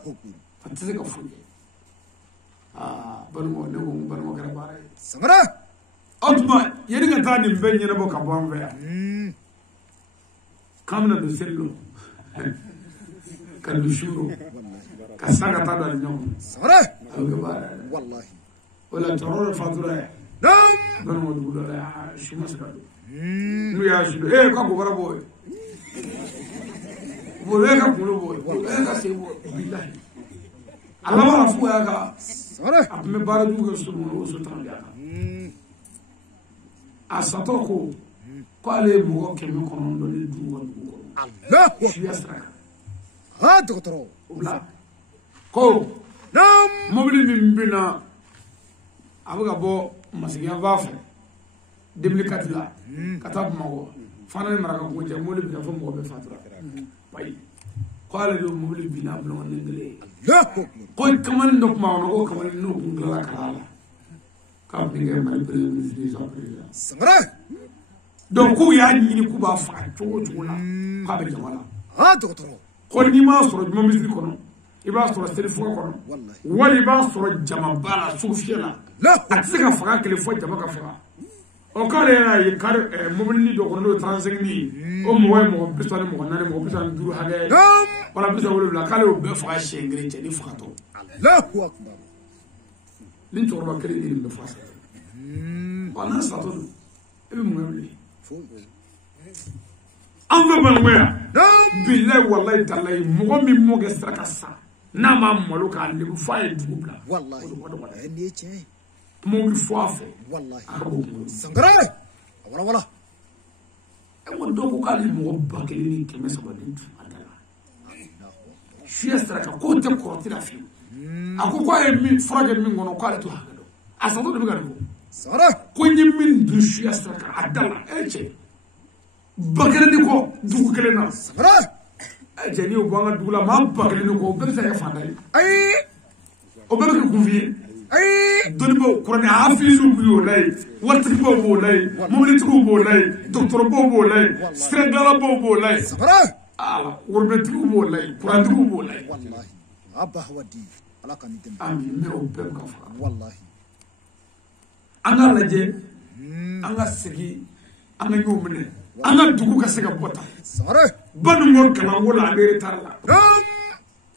fatse ka fundi barmo ne ko barmo kara bare sangara otma yeri ga ta ni ben nyene bo ka bombe ya kamna do sello kan du shuro ka saka ta dal nyom sangara abe bare wallahi wala toror fatura nam barmo du do la shuma saka nu ya shudo ka ko bara boy bo ka kulo boy ka se bo billahi Allah fu ya ka sangara abme bara du ga sunu so tan ya asatoko ko ale mo ke me kono do le du wa du allah yasra ha doctor ubla ko nam mobili min bina abuga bo masiya vafe debli katla katab mago fana mara ka ko je mobili bina fo mo be fatura bay ko ale do mobili bina blo ngale la ko kamal ndok ma no ko kamal no ngala kala ka binge mal president sangara donc ku ya nyini ku ba fa to la ka be jamala ha doctor ko ni ma soro juma misri kono iba soro telefon kono wallahi wali ba soro jama bala sufiela la atsika fa ka telefon jama ka fa o ka le ya yi kar mobili do kono 35 ni o mo way mo bisani mo nane mo bisani duru hage nam wala bisani wala la kale o be fa shengre je ni fa to allahu akbar lin to ba kere ni be fa wana sa to e be mo yeli anga banwea billahi wallahi tallahi mo mi mo ge saka sa na ma mo ka le fa e dubla wallahi ni che mo mi fo afa wallahi sangara wala wala e mo do ko ka le mo ba ke ni ke me so ba ni atala fiestra ka ko te ko ti la fi akoko e mi froge mi ngono ko ale to ha do asato de bi ga do sangara ko ni min du fiestra ka adala e che bakere ni ko dugu kelen na sangara jeni o banga dugula ma bakere ni ko be sa ya fanda ay o be ko convier ay doni bo ko ne hafizu bu yo lay warti bo lay mumli tu bo lay docteur bo lay sredala bo lay sangara ala wurbe tu bo lay prandu bo lay wallahi abba wadi ala kan dem ami me o be ka fa wallahi anga laje anga sigi anga nyomne anga dugu ka sega bota sangara banu ngor kala wala abere tarla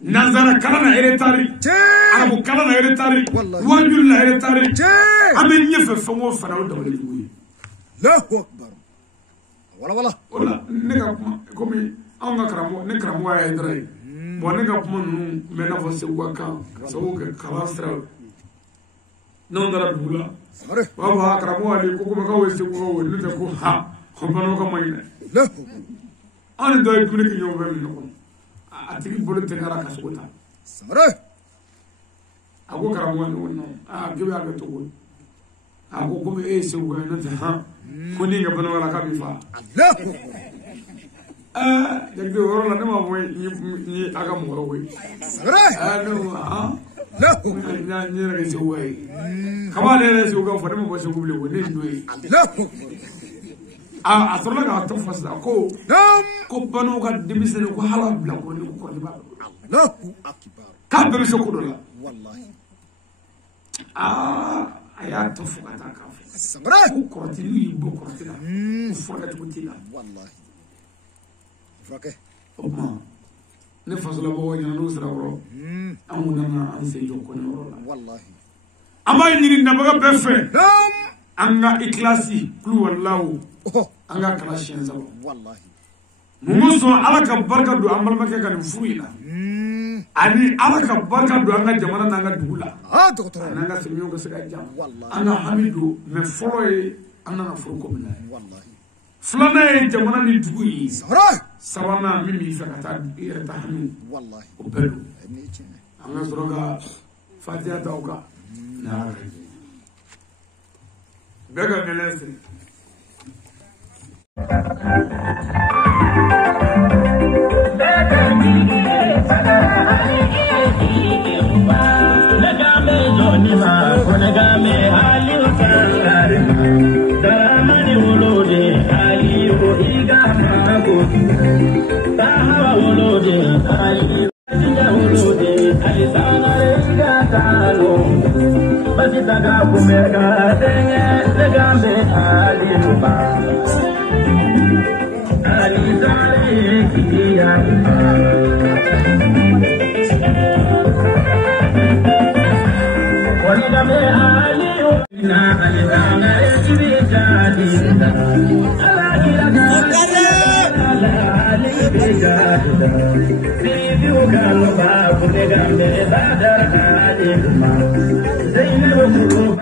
nazara kala na eretari arabu kala na eretari wajul na eretari amen nyefe fango faraw da wala duwi allahu akbar wala ne ka komi anga karamo ne karamo ay drai bo ne ka kuma nu me na fose waka so ka kala stra non dara bula sangara baba karamo ali ko ko ka wese ko ne ta ko ha ko bano ka mai ne allahu an do ay tuni ki nyobe mi no atigi bolo tegara ka sogota samare ako karamwa no gibe aga to go ako ko me ese go na ta ko ni ga bana wala ka bi fa jagde woro la dama moy ni aga mo ro wi samare no la na ni ra se way kama le se go fa dama bo se go bile go ni ndoy asorola ka to fasda ko ko banu ka dimisene ko hala bla ko ni ko ba Allahu akbar ka be se ko do la wallahi aya to fukata ka samara ko tili bo ko tila fukata ko tila wallahi fake oma ne fasala bo wanya no sra woro amuna na an se joko ne woro la wallahi amay ni ndabaga be fe anga ikhlasi kulu wallahu anga kala shen zabo wallahi muso alaka barka do amal make kan fuina ani alaka barka do anga jamana nanga dugula docteur nanga semiyo ko sega jam wallahi anga hamidu me foloy anga na furo ko mina wallahi flana jamana ni duguyi samara sabana mimi fakata irata hamin wallahi ko bedu ni chine anga soroga fatiha tawka na bega nelesi Zainab